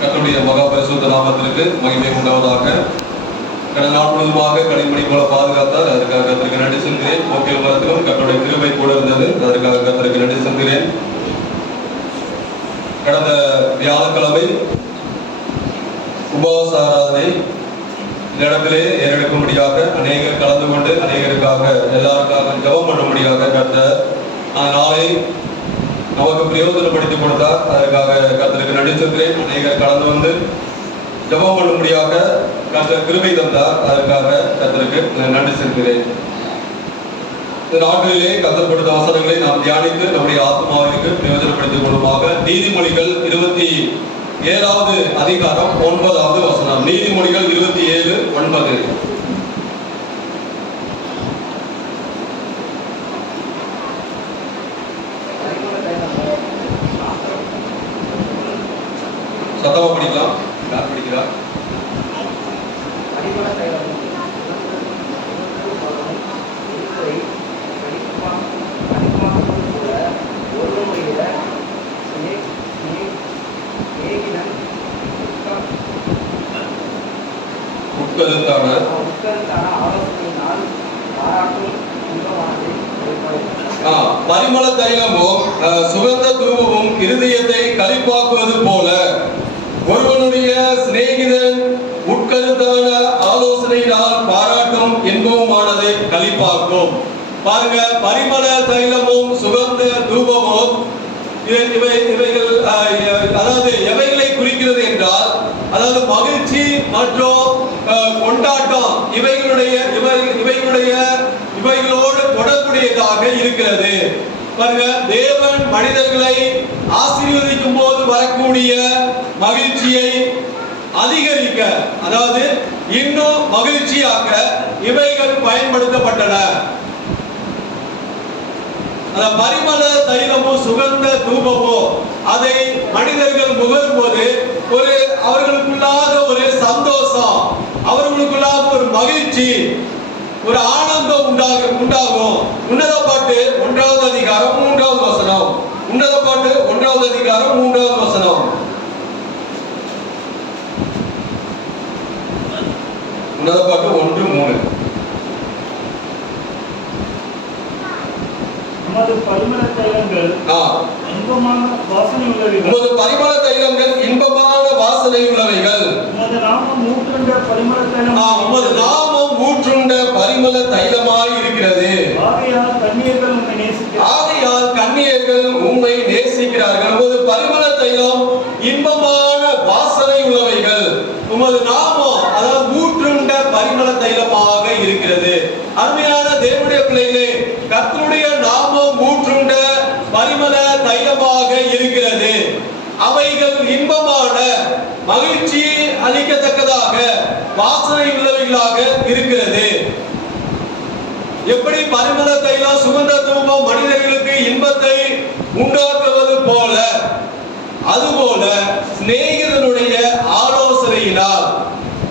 கர்த்தருடைய மகா பரிசுத்த நாமத்திற்கு மகிமை உண்டாவதாக. கடந்த நாள் முழுவதுமாக கனிமணி போல பாதுகாத்தார். அதற்காக கர்த்தருக்கு நன்றி செலுத்துகிறேன். போக்கில் மரத்திலும் கர்த்தருடைய கிருபை கூட இருந்தது. அதற்காக கர்த்தருக்கு நன்றி செலுத்துகிறேன். கடந்த வியாழக்கிழமை உபவாச ஆராதனை இந்த இடத்திலே ஏறெடுக்கும்படியாக அநேகர் கலந்து கொண்டு அநேகருக்காக எல்லாருக்காக ஜெபம் பண்ணும்படியாக கர்த்தர் அந்த நாளை நமக்கு பிரயோஜனப்படுத்தி கொடுத்தார். அதற்காக கர்த்தருக்கு நன்றி செலுத்துகிறேன். அநேகர் கலந்து வந்து ஜெபம் பண்ணும்படியாக கர்த்தர் கிருபை தந்தார். அதற்காக கர்த்தருக்கு நன்றி செலுத்துகிறேன். இந்த நாட்களிலே கர்த்தர் கொடுத்த வசனங்களை நாம் தியானித்து நம்முடைய ஆத்மாவிற்கு பிரயோஜனப்படுத்திக் கொள்ளுமாக நீதிமொழிகள் 27வது அதிகாரம் 9வது வசனம். நீதிமொழிகள் 27:9. சத்தமா படிக்கலாம். யார் படிக்கிறா? பரிமள தைலமும் சுகந்த தூபமும் இருதயத்தை களிப்பாக்குவது போல ஒருவனுடைய சிநேகிதன் உட்கருத்தான ஆலோசனையினால் பாராட்டும் இன்பமானதை களிப்பாக்கும். பாருங்க, பரிமள தைலமும் சுகந்த தூபமும் இவைகள் அதாவது எவைகளை குறிக்கிறது என்றால், அதாவது மகிழ்ச்சி மற்றும் கொண்டாட்டம் இவைகளோடு தொடர்புடையதாக இருக்கிறது. பாருங்க, தேவன் மனிதர்களை ஆசீர்வதிக்கும் போது வரக்கூடிய மகிழ்ச்சியை அதிகரிக்க, அதாவது இன்னும் மகிழ்ச்சியாக்க இவைகள் பயன்படுத்தப்பட்டன. பரிமள தைலமோ சுகந்த தூபமோ அதை மனிதர்கள் முகரும்போது அவர்களுக்குள்ளாக ஒரு சந்தோஷம், அவர்களுக்குள்ளாக ஒரு மகிழ்ச்சி, ஒரு ஆனந்தம் உண்டாகும். உன்னத பாட்டு 1வது அதிகாரம் 3வது வசனம். உன்னத பாட்டு 1வது அதிகாரம் 3வது வசனம். உன்னத பாட்டு 1:3. உமது பரிமள தைலங்கள் இன்பமான வாசனை உள்ளவைகள். உமது பரிமள தைலங்கள் இன்பமான வாசனை உள்ளவைகள். உமது நாமம் ஊற்றுண்ட பரிமள தைலம். உமது நாமம் ஊற்றுண்ட பரிமள தைலமாய் இருக்கிறது. ஆகையால் கன்னியர்கள் உம்மை நேசிக்கிறார்கள். ஆகையால் கன்னியர்கள் உம்மை நேசிக்கிறார்கள். உமது பரிமள தைலம் இன்பமான வாசனை உள்ளவைகள். உமது நாமம் அதாவது ஊற்றுண்ட பரிமள தைலமாக இருக்கிறது. அருமையான தேவனுடைய பிள்ளைகளே, கர்த்தருடைய நாமம் ஊற்றுண்ட பரிமள தைலமாக இருக்கிறது. அவைகள் இன்பமான மகிழ்ச்சி அளிக்கத்தக்கதாக வாசனை உள்ளவைகளாக இருக்கிறது. எப்படி பரிமள தைலம் சுகந்த தூபம் மனிதர்களுக்கு இன்பத்தை உண்டாக்குவது போல, அதுபோல சிநேகிதனுடைய ஆலோசனையினால்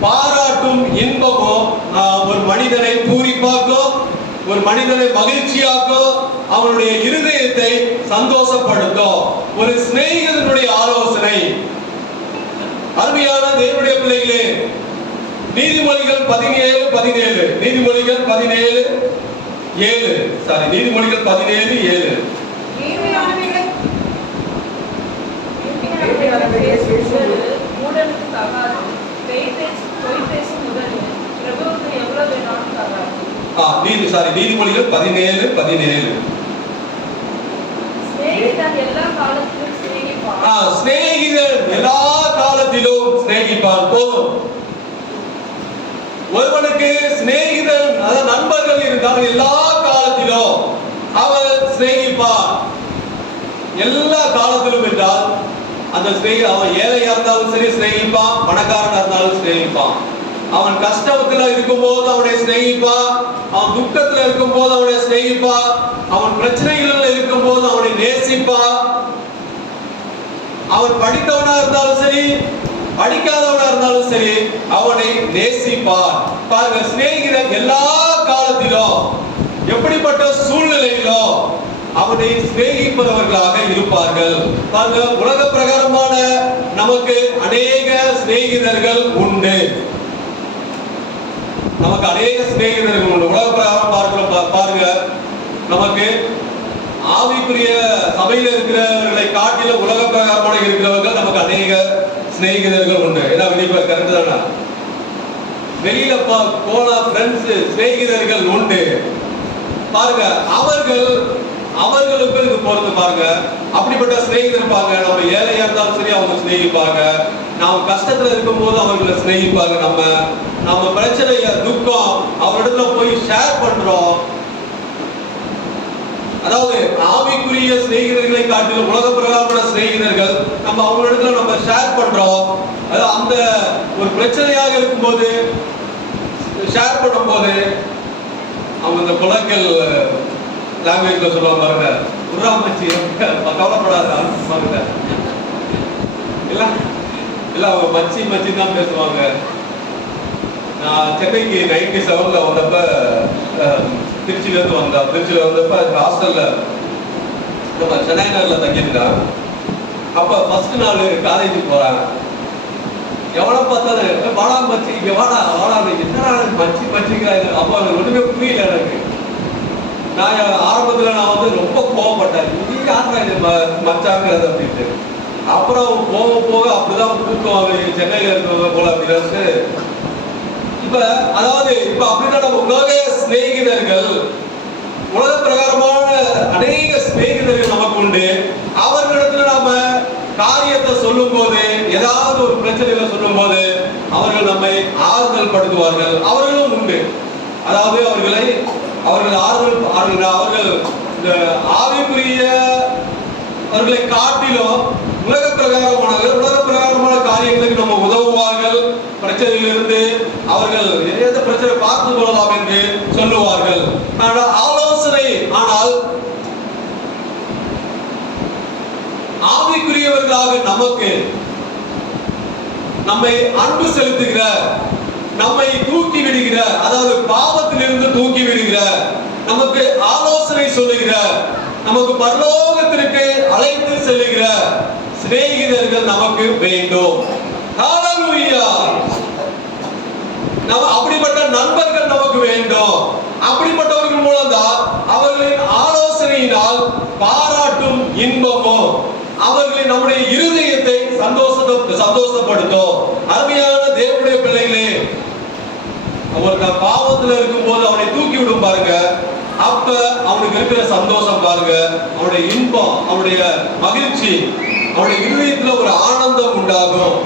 பாராட்டும் இன்பமும் ஒரு மனிதனை பூரிப்பாக்கும், ஒரு மனிதனை மகிழ்ச்சியாக்கும், அவனுடைய இருதயத்தை சந்தோஷப்படுத்தும். ஒரு சிநேகிதனுடைய ஆலோசனை. அருமையான தேவனுடைய பிள்ளைகளே, நீதிமொழிகள் 17:17. நீதிமொழிகள் 17:7. நீதிமொழிகள் 17:7. நீதிமொழிகள் 17:17. சிநேகிதன் எல்லா காலத்திலும் சிநேகிப்பான். போதும். ஒருவனுக்கு சிநேகிதன் அதாவது நண்பர்கள் இருந்தால் எல்லா காலத்திலும் அவன் சிநேகிப்பான். எல்லா காலத்திலும் என்றால் அந்த அவன் ஏழையா இருந்தாலும் சரி சிநேகிப்பான், பணக்காரனா இருந்தாலும் சிநேகிப்பான். அவன் கஷ்டத்துல இருக்கும் போது அவனை சிநேகிப்பான், அவன் துக்கத்துல இருக்கும் போது அவனை சிநேகிப்பான், அவன் பிரச்சனைகள் இருக்கும் போது அவனை நேசிப்பான். அவன் படித்தவனா இருந்தாலும் சரி படிக்காதவனா இருந்தாலும் சரி அவனை நேசிப்பான். பாருங்க, சிநேகிதன் எல்லா காலத்திலும் எப்படிப்பட்ட சூழ்நிலையிலும் அவனை சிநேகிப்பவர்களாக இருப்பார்கள். பாருங்க, உலக பிரகாரமான நமக்கு அநேக சிநேகிதர்கள் உண்டு. நமக்கு அநேக சிநேகிதர்கள் உண்டு. உலக பிரகாரம் பாருங்க, நமக்கு ஆவிக்குரிய சபையில இருக்கிறவர்களை காட்டில உலக பிரகாரமான இருக்கிறவர்கள் நமக்கு அநேக சிநேகிதர்கள் உண்டு. ஏன்னா வெளியே கரெக்ட் தானே, வெளியில போன ஃப்ரெண்ட்ஸ் சிநேகிதர்கள் உண்டு. பாருங்க, அவர்களுக்கு இது பொறுத்து பாருங்க, அப்படிப்பட்ட சிநேகிதர் பாருங்க. நம்ம ஏழையா இருந்தாலும் சரி அவங்க சிநேகிப்பாங்க, நாம் கஷ்டத்துல இருக்கும் போது அவர்களை சிநேகிப்பாங்க. நம்ம பிரச்சனைய துக்கம் அவரிடத்துல போய் ஷேர் பண்றோம். அதாவது ஆவிக்குரிய சிநேகிதர்களை காட்டிலும் உலக பிரகாரமான சிநேகிதர்கள் நம்ம அவங்களிடத்துல நம்ம ஷேர் பண்றோம். அது அந்த ஒரு பிரச்சனையாக இருக்கும்போது ஷேர் பண்ணும் போது அவங்க இந்த குலக்கல் லாங்குவேஜ்ல சொல்லுவாங்க பாருங்க, உராமச்சி கவலைப்படாத பாருங்க, இல்ல அவங்க மச்சி மச்சி தான் பேசுவாங்க. நான் சென்னைக்கு 97 வந்தப்ப திருச்சியில வந்தப்ப ஹாஸ்டல்ல நம்ம சென்னை நகர்ல தங்கியிருந்தேன். அப்ப ஃபர்ஸ்ட் நாள் காலேஜுக்கு போறாங்க. எவ்வளவு பார்த்தாலும் வாடா மச்சி, இங்க வாடா என்னடா மச்சிங்கிறாங்க. அப்ப ஒண்ணுமே புரியல எனக்கு. நான் ஆரம்பத்துல வந்து ரொம்ப கோவப்பட்டேன், இது யாரா இது மச்சாங்கிறது அப்படின்ட்டு. அப்புறம் போக அப்படிதான் தூக்கம் சென்னையில இருக்கிறவங்க போல அப்படின்னு. இப்ப அப்படிதான் நம்ம உலக சிநேகிதர்கள், உலக பிரகாரமான அநேக சிநேகிதர்கள் நமக்கு உண்டு. அவர்களிடத்துல நாம காரியத்தை சொல்லும் போது, ஏதாவது ஒரு பிரச்சனைகளை சொல்லும் போது அவர்கள் நம்மை ஆறுதல் படுத்துவார்கள். அவர்களும் உண்டு. அதாவது அவர்கள் இந்த ஆவிக்குரிய அவர்களை காட்டிலும் உலக பிரகாரமான காரியங்களுக்கு நம்ம உதவுவார்கள். பிரச்சனையிலிருந்து அவர்கள் எந்த பிரச்சனை பார்த்து கொள்ளலாம் என்று சொல்லுவார்கள். ஆலோசனை. ஆனால் ஆவிக்குரியவர்களாக நமக்கு நம்மை அன்பு செலுத்துகிற, நம்மை தூக்கி விடுகிற, அதாவது பாவத்திலிருந்து தூக்கி விடுகிற, நமக்கு ஆலோசனை சொல்லுகிற, நமக்கு பரலோகத்திற்கு அழைத்து செல்லுகிற சிநேகிதர்கள் நமக்கு வேண்டும். ஹல்லேலூயா. அப்படிப்பட்ட நண்பர்கள் நமக்கு வேண்டும். அப்படிப்பட்டவர்கள் மூலம் தான் அவர்களின் ஆலோசனையினால் பாராட்டும் இன்பமும் அவர்களின் நம்முடைய இருதயத்தை சந்தோஷப்படுத்தும். அருமையான தேவனுடைய பிள்ளைகளே, அவருக்கு பாவத்துல இருக்கும் போது அவனை தூக்கி விடும் பாருங்க. அப்ப அவனுக்கு இருக்கிற சந்தோஷம் பாருங்க, அவனுடைய இன்பம், அவனுடைய மகிழ்ச்சி, அவனுடைய இருதயத்துல ஒரு ஆனந்தம் உண்டாகும்.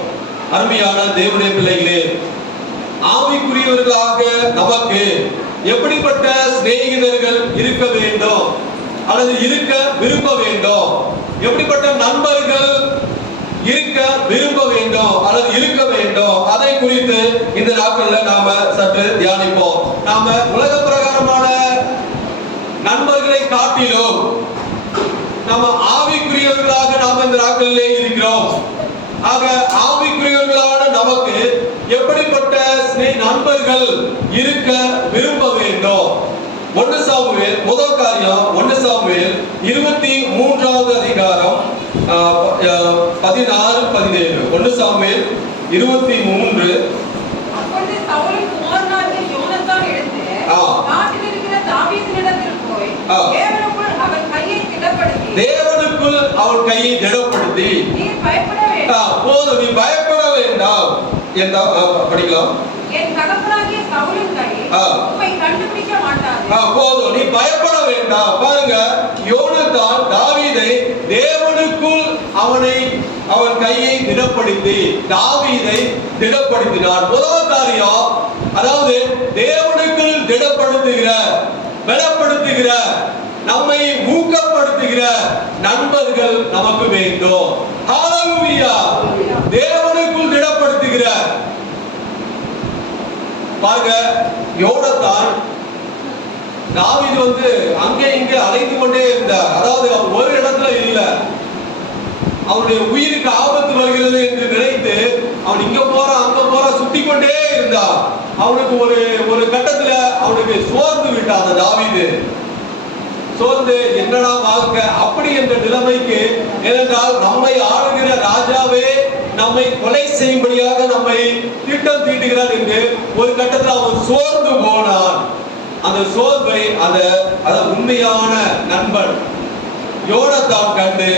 அருமையான தேவனுடைய பிள்ளைகளே, ஆவிக்குரியவர்களாக நமக்கு எப்படிப்பட்ட சிநேகிதர்கள் இருக்க வேண்டும் அல்லது இருக்க விரும்ப வேண்டும், எப்படிப்பட்ட நண்பர்கள் இருக்க விரும்ப வேண்டும் அல்லது இருக்க வேண்டும், அதை குறித்து இந்த நாட்கள்ல நாம சற்று தியானிப்போம். நாம உலக பிரகாரமான நண்பர்களை காட்டிலும் நம்ம ஆவிக்குரியவர்களாக நாம இந்த நாட்களிலே இருக்கிறோம். ஆக ஆவிக்குரியவர்களான நமக்கு எப்படிப்பட்ட நண்பர்கள் இருக்க விரும்ப வேண்டும்? 1 சாமுவேல் முதல் காரியம் 1 சாமுவேல் 23வது அதிகாரம் 16 17. 1 சாமுவேல் 23. அப்பொழுது சவுலின் குமாரனாகிய யோனத்தான் எழுந்து நாட்டில் இருக்கிற தாவீதினிடத்தில் போய் தேவனுக்குள் அவன் கையை திடப்படுத்தி நீ பயப்பட வேண்டாம், போதும், நீ பயப்பட வேண்டாம் என்று படிக்கலாம். என் தகப்பனாகிய சவுலின் கை உம்மை கண்டுபிடிக்க மாட்டாது. போதும், நீ பயப்பட வேண்டாம். பாருங்க, யோனத்தான் தாவீதை தேவனுக்குள் அவன் கையை திடப்படுத்தி தாவீதை திடப்படுத்தினார். முதல் காரியம், அதாவது தேவனுக்குள் திடப்படுத்துகிற, பலப்படுத்துகிற, நம்மை ஊக்கப்படுத்துகிற நண்பர்கள் நமக்கு வேண்டும். ஹல்லேலூயா. தேவனுக்குள் திடப்படுத்துகிற. பாருங்க, யோனத்தான் தாவீது அங்கே இங்கே அலைந்து கொண்டே இருந்தார். அதாவது ஒரு இடத்துல இல்ல, அவனுடைய உயிருக்கு ஆபத்து வருகிறது என்று நினைத்து அவன் இங்க போறான் அங்க போறான் சுத்தி கொண்டே இருந்தான். அவனுக்கு ஒரு கட்டத்துல அவனுக்கு சோர்ந்து விட்டான் தாவீது. சோர்ந்து என்னடா வாழ்க்கை அப்படி என்ற நிலைமைக்கு, ஏனென்றால் நம்மை ஆளுகிற ராஜாவே நம்மை கொலை செய்யும்படியாக நம்மை திட்டம் தீட்டுகிறார் என்று ஒரு கட்டத்தில் அவன் சோர்ந்து போனான். அந்த சோர்வை அத உண்மையான நண்பன் யோனத்தான் கண்டு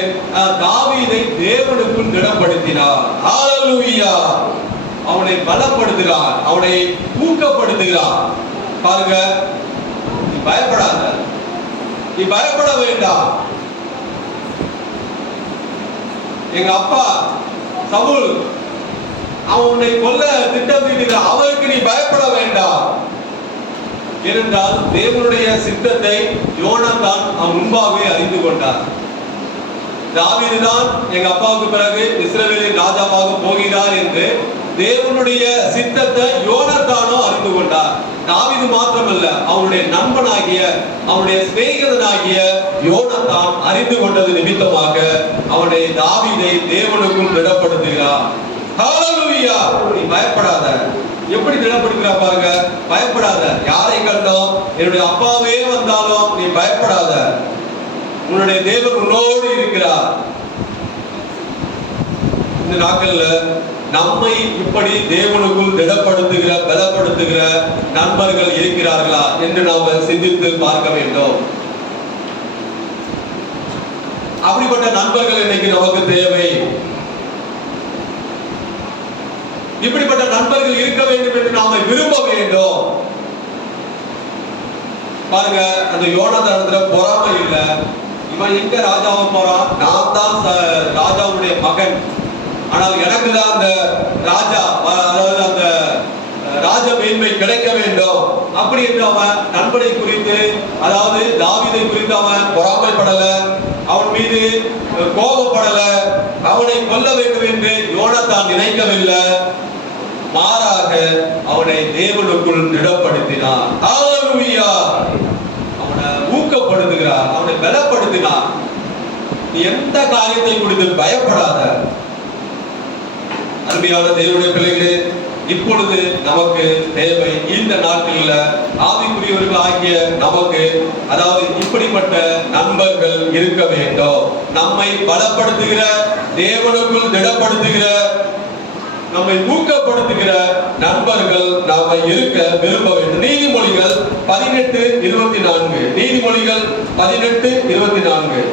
தாவீதை தேவனுக்குள் திடப்படுத்தினார். ஹல்லேலூயா! அவனை பலப்படுத்துகிறார், அவனை ஊக்கப்படுத்துகிறார். பாருங்க, நீ பயப்படாத, நீ பயப்பட வேண்டாம். எங்க அப்பா சவுல் அவன் உன்னை கொல்ல திட்டம் தீட்டுகிறான், அவருக்கு நீ பயப்பட வேண்டாம். ஏனென்றால் தேவனுடைய சித்தத்தை யோனத்தான் அவன் முன்பாகவே அறிந்து கொண்டார். தாவீது தான் எங்க அப்பாவுக்கு பிறகு இஸ்ரவேலின் ராஜாவாக போகிறார் என்று தேவனுடைய சித்தத்தை யோனத்தானோ அறிந்து கொண்டார். தாவீது மாத்திரமல்ல, அவனுடைய நண்பனாகிய அவனுடைய சிநேகிதனாகிய யோனத்தான் அறிந்து கொண்டது நிமித்தமாக அவனை தாவீதை தேவனுக்கும் திடப்படுத்துகிறார். ஹல்லேலூயா! நீ பயப்படாத. எப்படி திடப்படுத்துகிறா பாருங்க, பயப்படாத. யாரை கண்டோம், என்னுடைய அப்பாவே வந்தாலும் நீ பயப்படாத, உன்னுடைய தேவன் உன்னோடு இருக்கிறார். இந்த நாட்கள்ல நம்மை இப்படி தேவனுக்குள் திடப்படுத்துகிற பலப்படுத்துகிற நண்பர்கள் இருக்கிறார்களா என்று நாம் சிந்தித்து பார்க்க வேண்டும். அப்படிப்பட்ட நண்பர்கள் இன்னைக்கு நமக்கு தேவை. இப்படிப்பட்ட நண்பர்கள் இருக்க வேண்டும் என்று நாம விரும்ப வேண்டும். பாருங்க, அந்த யோனத்தானிடத்துல பொறாமை இல்ல. இவன் எங்க ராஜாவை போறான், நான் தான் ராஜாவுடைய மகன், ஆனால் எனக்கு தான் அந்த ராஜா, அதாவது அந்த ராஜ மேன்மை கிடைக்க வேண்டும் அப்படி என்று அவன் நண்பனை குறித்து, அதாவது தாவீதை குறித்து அவன் பொறாமைப்படல, அவன் மீது கோபப்படல, அவனை கொல்ல வேண்டும் என்று யோனத்தான் நினைக்கவில்லை. மாறாக அவனை தேவனுக்குள் திடப்படுத்தினார். ஹல்லேலூயா! அவனை ஊக்கப்படுத்துகிறார், அவனை பலப்படுத்தினார். நீ எந்த காரியத்தை குறித்து பயப்படாத. அருமையான தேவனுடைய பிள்ளைகளே, இப்பொழுது நமக்கு தேவை இந்த நாட்களில் ஆவிக்குரியவர்கள் ஆகிய நமக்கு, அதாவது இப்படிப்பட்ட நண்பர்கள் இருக்க வேண்டும். நம்மை பலப்படுத்துகிற, தேவனுக்குள் திடப்படுத்துகிற, நம்மை ஊக்கப்படுத்துகிற நண்பர்கள் நாம இருக்க விரும்ப வேண்டும். நீதிமொழிகள் 18:24. நீதிமொழிகள் 18:24.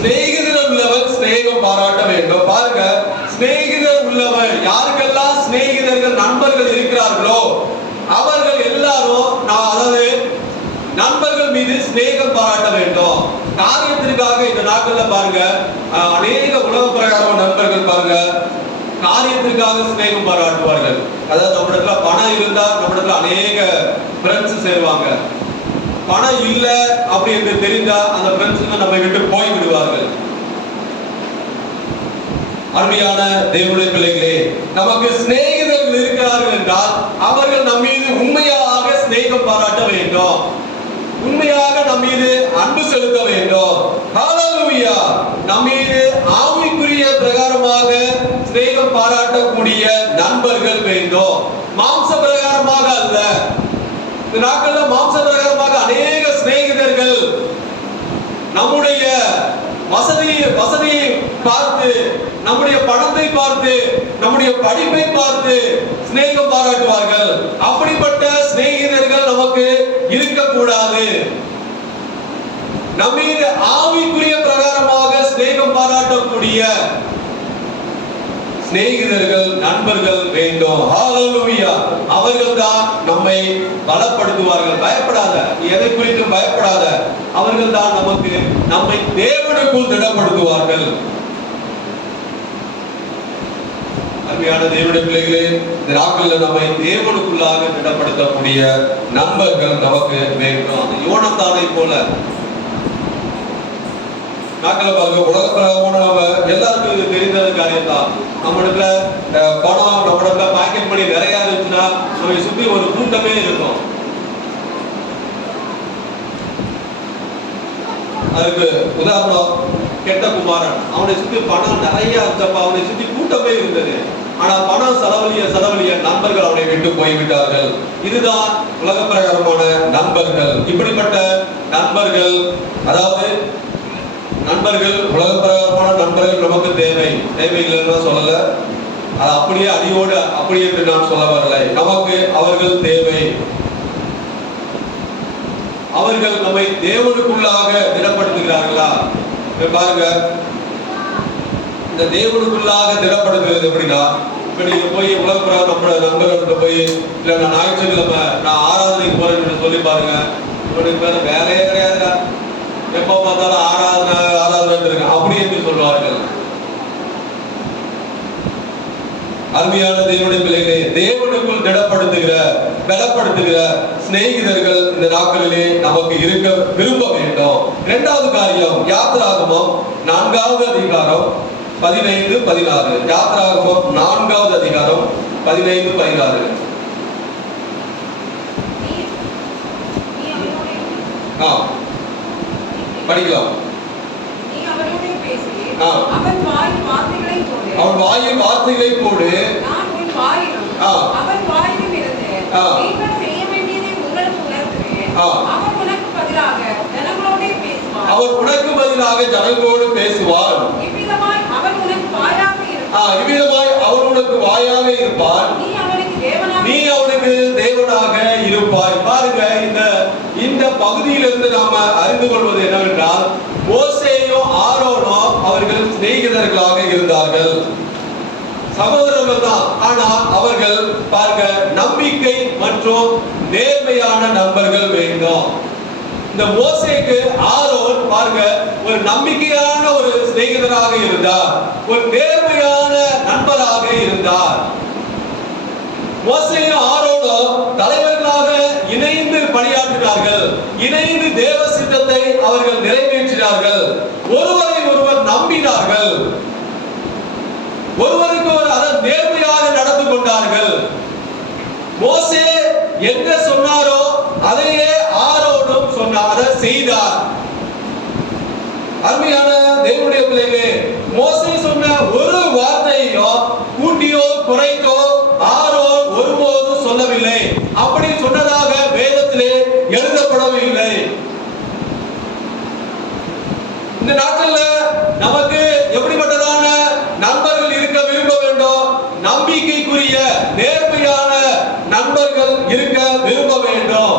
சிநேகிதர் உள்ளவர் சிநேகம் பாராட்ட வேண்டும். பாருங்க, சிநேகிதர் உள்ளவர், யாருக்கெல்லாம் சிநேகிதர்கள் நண்பர்கள் இருக்கிறார்களோ அவர்கள் எல்லாரும் அதாவது நண்பர்கள் மீது சிநேகம் பாராட்ட வேண்டும். காரியத்திற்காக இந்த நாட்கள்ல பாருங்க, அநேக உலக பிரகாரம் நண்பர்கள் பாருங்க காரியத்திற்காக சிநேகம் பாராட்டுவார்கள். அதாவது நம்ம இடத்துல பணம் இருந்தா நம்ம இடத்துல அநேக ஃப்ரெண்ட்ஸ் சேருவாங்க. பணம் இல்ல அப்படி என்று தெரிந்தா அந்த ஃப்ரெண்ட்ஸ் நம்ம விட்டு போய் விடுவார்கள். அருமையான தேவனுடைய பிள்ளைகளே, நமக்கு சிநேகிதர்கள் இருக்கிறார்கள் என்றால் அவர்கள் நம் மீது உண்மையாக சிநேகம் பாராட்ட வேண்டும், உண்மையாக நம் மீது அன்பு செலுத்த வேண்டும். ஹல்லேலூயா! நம் மீது ஆவிக்குரிய பிரகாரமாக சிநேகம் பாராட்டக்கூடிய நண்பர்கள் வேண்டும், மாம்ச பிரகாரமாக அல்ல. இந்த நாட்கள்ல மாம்ச பிரகாரமாக அநேக சிநேகிதர்கள் நம்முடைய வசதியை பார்த்து, நம்முடைய பணத்தை பார்த்து, நம்முடைய படிப்பை பார்த்து சிநேகம் பாராட்டுவார்கள். அப்படிப்பட்ட சிநேகிதர்கள் நமக்கு இருக்கக்கூடாது. நம்மீது ஆவிக்குரிய பிரகாரமாக சிநேகம் பாராட்டக்கூடிய சிநேகிதர்கள் நண்பர்கள் வேண்டும். ஹல்லேலூயா! அவர்கள் தான் நம்மை பலப்படுத்துவார்கள். பயப்படாத, எதை குறித்து பயப்படாத. அவர்கள் தான் நம்மை தேவனுக்குள் திடப்படுத்துவார்கள். அருமையான தேவனுடைய பிள்ளைகளே, இந்த நாட்களில் நம்மை தேவனுக்குள்ளாக திடப்படுத்தக்கூடிய நண்பர்கள் நமக்கு வேண்டும். அந்த யோனத்தானை போல நாட்களை பாருங்க, உலகப்பிரகாரமான எல்லாருக்கும் இது தெரிந்த காரியம் தான். நம்ம இடத்துல பணம், நம்ம இடத்துல பாக்கெட் மணி நிறைய இருந்துச்சுன்னா நம்ம சுத்தி ஒரு கூட்டமே இருக்கும். அதுக்கு உதாரணம், கெட்ட குமாரன். அவனை சுத்தி பணம் நிறைய இருந்தப்ப அவனை சுத்தி கூட்டமே இருந்தது. ஆனா பணம் செலவழிய நண்பர்கள் அவனை விட்டு போய்விட்டார்கள். இதுதான் உலக பிரகாரமான நண்பர்கள். இப்படிப்பட்ட நண்பர்கள், அதாவது நண்பர்கள், உலக பிரகாரமான நண்பர்கள் நமக்கு தேவையில்லைன்னு சொல்லல. அது அப்படியே அடியோடு அப்படியே நான் சொல்ல வரலை. நமக்கு அவர்கள் தேவை. அவர்கள் நம்மை தேவனுக்குள்ளாக திடப்படுத்துகிறார்களா? பாருங்க, இந்த தேவனுக்குள்ளாக திடப்படுத்துகிறது எப்படின்னா, இப்ப நீங்க போய் உலக பிரகாரம் நண்பர்கள்ட்ட போய், இல்ல நான் ஞாயிற்றுக்கிழமை நான் ஆராதனைக்கு போறேன்னு சொல்லி பாருங்க, இவனுக்கு மேல வேலையே கிடையாதுடா, எப்ப பார்த்தாலும் ஆராதனை இருக்கு அப்படி என்று சொல்வார்கள். அருமையான தேவனுடைய பிள்ளைகளே, தேவனுக்குள் பலப்படுத்துகிற சிநேகிதர்கள் இந்த நாட்களிலே நமக்கு இருக்க விரும்ப வேண்டும். இரண்டாவது காரியம், யாத்திராகமம் 4வது அதிகாரம் 15-16. யாத்திராகமம் 4வது அதிகாரம் 15-16. படிக்கலாம். அவன் வாயில் வார்த்தைகளை போடு, நான் உன் வாயிலும் அவன் வாயிலும் இருந்து நீங்கள் செய்ய வேண்டியதை உங்களுக்கு உணர்த்துவேன். அவன் உனக்கு பதிலாக ஜனங்களோடு பேசுவான். இவ்விதமாய் அவன் உனக்கு வாயாக இருப்பான். நீ அவனுக்கு தேவனாக இருப்பாய். பாருங்க, இந்த பகுதியிலிருந்து நாம அறிந்து கொள்வது என்னவென்றால், மோசேயும் ஆரோனும் அவர்கள் சிநேகிதர்களாக இருந்தார்கள், சகோதரர்கள் தான். ஆனால் அவர்கள் பாருங்க, நம்பிக்கை மற்றும் நேர்மையான நண்பர்கள் வேண்டும். இந்த மோசேக்கு ஆரோன் பாருங்க ஒரு நம்பிக்கையான ஒரு சிநேகிதராக இருந்தார், ஒரு நேர்மையான நண்பராக இருந்தார். மோசேயும் ஆரோனும் தலைவர்களாக இணைந்து பணியாற்றினார்கள், இணைந்து தேவ சித்தத்தை அவர்கள் நிறைவேற்றினார்கள், ஒருவரை ஒருவர் நம்பினார்கள், ஒருவருக்கு ஒருவர் நேர்மையாக நடந்து கொண்டார்கள். மோசே என்ன சொன்னாரோ அதையே ஆரோனும் சொன்னார், அதை செய்தார். அருமையான தேவனுடைய பிள்ளைகளே, மோசே சொன்ன ஒரு வார்த்தையோ கூட்டியோ குறைத்தோ ஆரோன் ஒருபோதும் சொல்லவில்லை. அப்படி சொன்னதாக வேதத்திலே எழுதப்படவில்லை. இந்த நாட்கள்ல நமக்கு எப்படிப்பட்டதான நண்பர்கள் இருக்க விரும்ப வேண்டும்? நம்பிக்கைக்குரிய நேர்மையான நண்பர்கள் இருக்க விரும்ப வேண்டும்.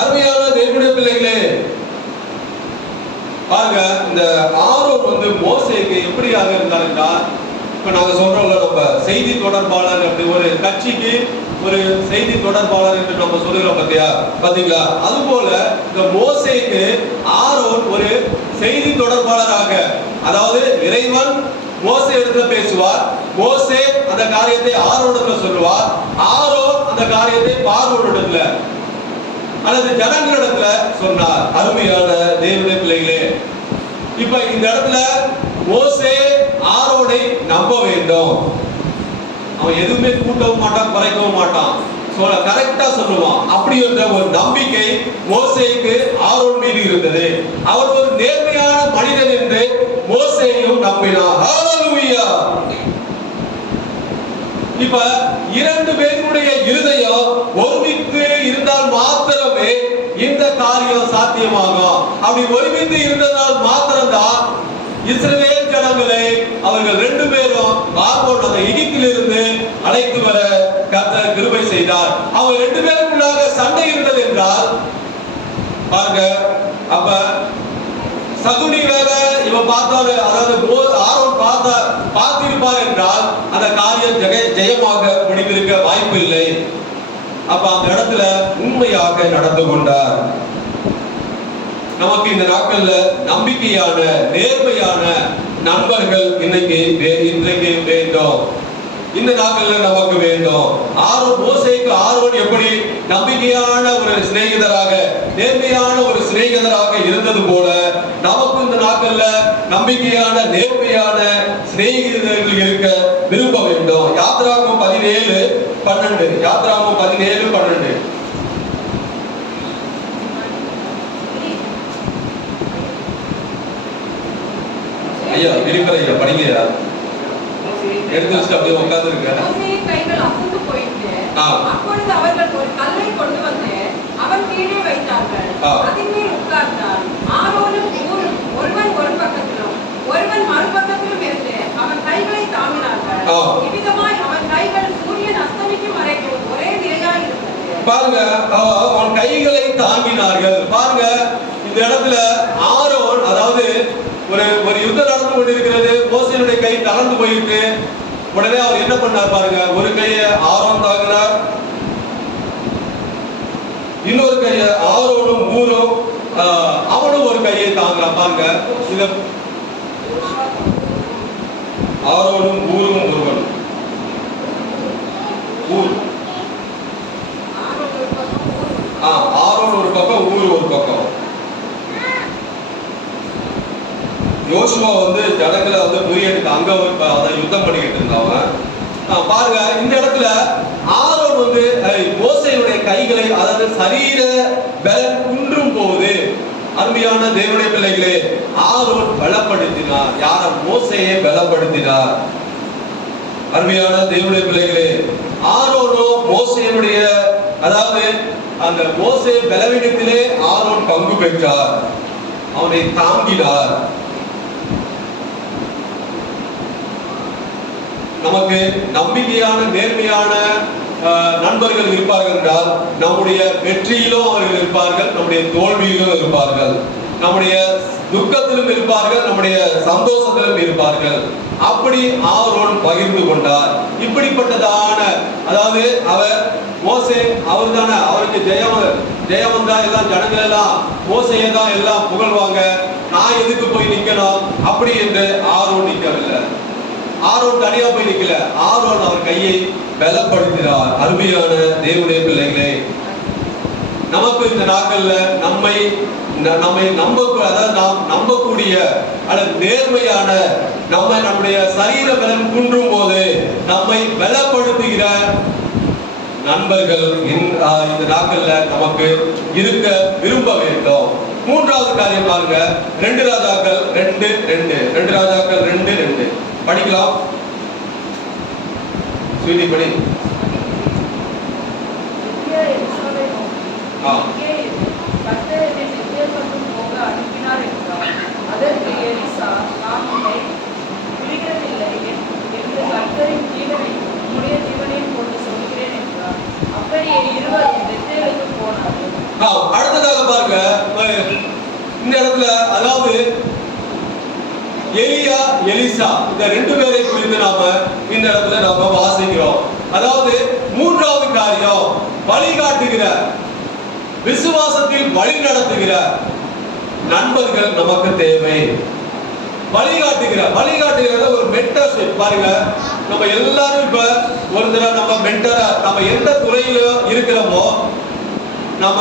அருமையான தேவனுடைய பிள்ளைகளே, பாருங்க, இந்த ஆரோன் மோசேக்கு எப்படியாக இருந்தார் என்றால், இப்ப நாங்க சொல்றோம்ல, நம்ம செய்தி தொடர்பாளர், அப்படி ஒரு கட்சிக்கு ஒரு செய்தி தொடர்பாளர் என்று நம்ம சொல்லுகிறோம் பாத்தீங்களா? அது போல இந்த மோசேக்கு ஆரோன் ஒரு செய்தி தொடர்பாளராக, அதாவது இறைவன் மோசே இடத்துல பேசுவார், மோசே அந்த காரியத்தை ஆரோனிடத்துல சொல்லுவார், ஆரோன் அந்த காரியத்தை பார்வோனிடத்துல அல்லது ஜனங்களிடத்துல சொன்னார். அருமையான தேவனுடைய பிள்ளைகளே, இப்ப இந்த இடத்துல மோசே ஆரோனை நம்ப வேண்டும். அவன் எதுவுமே கூட்டவும் மாட்டான், குறைக்கவும் மாட்டான், கரெக்டா சொல்லுவான். அப்படி என்ற ஒரு நம்பிக்கை மோசேக்கு ஆரோன் மீது இருந்தது. அவர் ஒரு நேர்மையான மனிதன் என்று மோசேயும் நம்பினார். ஹல்லேலூயா. இப்ப இரண்டு பேருடைய இருதயம் ஒருமித்து இருந்தால் மாத்திரமே இந்த காரியம் சாத்தியமாகும். அப்படி ஒருமித்து இருந்ததால் மாத்திரம்தான் இஸ்ரவேல் ஜனங்களை அவர்கள் ரெண்டு பேரும் பார்வோன் அந்த எகிப்திலிருந்து அழைத்து வர கர்த்தர் கிருபை செய்தார். அவங்க ரெண்டு பேருக்குள்ளாக சண்டை இருந்தது என்றால் பாருங்க, அப்ப சகுனி வேற இவன் பார்த்தாரு, அதாவது ஆரோன் பார்த்திருப்பார் என்றால் அந்த காரியம் ஜெயமாக முடிந்திருக்க வாய்ப்பு இல்லை. அப்ப அந்த இடத்துல உண்மையாக நடந்து கொண்டார். நமக்கு இந்த நாட்கள்ல நம்பிக்கையான நேர்மையான நண்பர்கள் இன்றைக்கு வேண்டும். இந்த நாட்கள்ல நமக்கு வேண்டும். மோசேக்கு ஆரோன் எப்படி நம்பிக்கையான ஒரு சிநேகிதராக, நேர்மையான ஒரு சிநேகிதராக இருந்தது போல நமக்கு இந்த நாட்கள்ல நம்பிக்கையான நேர்மையான சிநேகிதர்கள் இருக்க விரும்ப வேண்டும். யாத்திராகமம் 17:12. யாத்திராகமம் 17:12. படிங்க படிங்கயா. எடுத்து வச்சுட்டு அப்படியே உட்கார்ந்துருக்க. மோசேயின் கைகள் அசந்து போயிற்று. அப்பொழுது அவர்கள் ஒரு கல்லை கொண்டு வந்து அவன் கீழே வைத்தார்கள். அதின் மேல் உட்கார்ந்தார். ஆரோனும் ஊரும் ஒருவன் ஒரு பக்கத்திலும் ஒருவன் மறுபக்கத்திலும் இருந்து அவன் கைகளை தாங்கினார்கள். இவ்விதமாய் அவன் கைகள் சூரியன் அஸ்தமிக்கும் வரைக்கும் ஒரே நிலையாய் இருந்தது. பாருங்க, அவன் கைகளை தாங்கினார்கள். பாருங்க, இந்த இடத்துல ஆரோன், அதாவது ஒரு யுத்தம் நடந்து கொண்டிருக்கிறது. மோசேயுடைய கை தளர்ந்து போயிட்டு உடனே அவர் என்ன பண்ணார் பாருங்க. ஒரு கையை ஆரோன் தாங்கினார், இன்னொரு கையை ஆரோனும் ஊரும் அவனும் ஒரு கையை தாங்குறான். பாருங்க, இந்த ஆரோனும் ஊரும் ஒருவன் ஊர் ஆரோன் ஒரு பக்கம், ஊர் ஒரு பக்கம். யோசுவா வந்து ஜனங்களை வந்து முறியடித்து அங்க அதை யுத்தம் பண்ணிக்கிட்டு இருந்தவன். பாருங்க, இந்த இடத்துல ஆரோன் வந்து மோசேயுடைய கைகளை, அதாவது சரீர பலம் குன்றும் போது, அருமையான தேவனுடைய பிள்ளைகளே, ஆரோன் பலப்படுத்தினார். யார? மோசேயை பலப்படுத்தினார். அருமையான தேவனுடைய பிள்ளைகளே, ஆரோனோ மோசேயுடைய, அதாவது அந்த மோசே பலவீனத்திலே ஆரோன் பங்கு பெற்றார், அவனை தாங்கினார். நமக்கு நம்பிக்கையான நேர்மையான நண்பர்கள் இருப்பார்கள் என்றால் நம்முடைய வெற்றியிலும் அவர்கள் இருப்பார்கள், நம்முடைய தோல்வியிலும் இருப்பார்கள், நம்முடைய துக்கத்திலும் இருப்பார்கள், நம்முடைய சந்தோஷத்திலும் இருப்பார்கள். அப்படி ஆரோன் பகிர்ந்து கொண்டார். இப்படிப்பட்டதான, அதாவது அவர் மோசே அவர் தானே, அவருக்கு ஜெயம் வந்தா எல்லாம் ஜனங்கள் எல்லாம் மோசையை தான் எல்லாம் புகழ்வாங்க, நான் எதுக்கு போய் நிக்கணும் அப்படி என்று ஆரோன் நிற்கவில்லை. ஆரோன் தனியா போய் நிக்கல, ஆரோன் அவர் கையை பலப்படுத்தினார். அருமையான தேவனுடைய பிள்ளைகளே, நமக்கு இந்த நாட்கள்ல நம்மை அதாவது நாம் நம்பக்கூடிய அல்லது நேர்மையான, நம்முடைய சரீர பலம் குன்றும் போது நம்மை பலப்படுத்துகிற நண்பர்கள் இந்த நாட்கள்ல நமக்கு இருக்க விரும்ப வேண்டும். மூன்றாவது காரியம் பாருங்க, 2 ராஜாக்கள் 2:2 படிக்கலாம். ஸ்வீட்டி படி. அனுப்பினார் என்றார். அதற்கு எலிசா, நான் உன்னை பிடிக்கிறதில்லை என்று கர்த்தரின் ஜீவனை உன்னுடைய ஜீவனையும் கொண்டு சொல்கிறேன் என்றார். அப்படியே இருவரும் பெத்தேலுக்கு போனார்கள். அடுத்ததாக பாருங்க, இந்த இடத்துல அதாவது எலியா, எலிசா, இந்த 2 பேரை குறித்து நாம இந்த இடத்துல நாம வாசிக்கிறோம். அதாவது மூன்றாவது காரியம், வழிகாட்டுகிற, விசுவாசத்தில் வழி நடத்துகிற நண்பர்கள் நமக்கு தேவை. வழிகாட்டுகிற ஒரு மென்டர்ஷிப். பாருங்க, நம்ம எல்லாரும் இப்ப ஒருத்தர நம்ம மென்டரா, நம்ம எந்த துறையில இருக்கிறோமோ நம்ம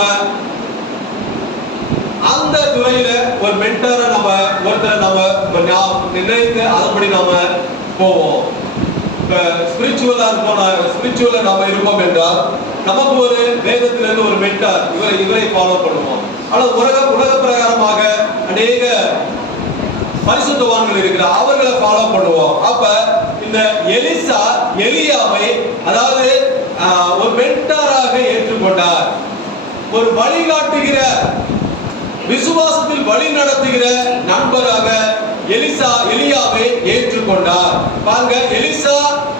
அந்த துறையில ஒரு மென்டரை நம்ம ஒருத்தரை நம்ம நிர்ணயித்து அதன்படி நாம போவோம். இப்ப ஸ்பிரிச்சுவலா நம்ம இருப்போம் என்றால் நமக்கு ஒரு வேதத்திலிருந்து ஒரு மென்டார், இவரை ஃபாலோ பண்ணுவோம். ஆனால் உலக பிரகாரமாக அநேக பரிசுத்தவான்கள் இருக்கிறார், அவர்களை ஃபாலோ பண்ணுவோம். அப்ப இந்த எலிசா எலியாவை, அதாவது ஒரு மென்டாராக ஏற்றுக்கொண்டார். ஒரு வழிகாட்டுகிற, விசுவாசத்தில் வழி நடத்துகிற நண்பராக எலியாவை ஏற்றுக்கொண்டார். பாருங்க, எலிசா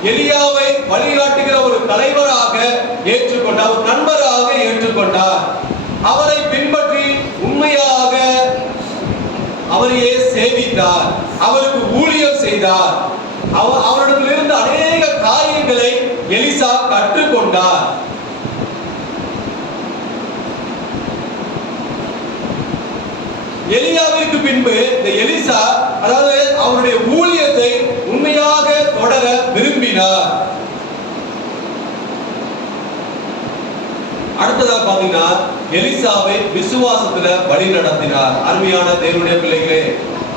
எலியாவை வழிகாட்டுகிற ஒரு தலைவராக ஏற்றுக்கொண்டார், ஒரு நண்பராக ஏற்றுக்கொண்டார். அவரை பின்பற்றி உண்மையாக அவரையே சேவித்தார், அவருக்கு ஊழியம் செய்தார். அவரிடத்திலிருந்து அநேக காரியங்களை எலிசா கற்றுக்கொண்டார். எலியாவிற்கு பின்பு இந்த எலிசா, அதாவது அவருடைய ஊழியத்தை உண்மையாக தொடர விரும்பினார். அடுத்ததாக பாத்தீங்கன்னா எலிசாவை விசுவாசத்துல வழி நடத்தினார். அருமையான தேவனுடைய பிள்ளைகளே,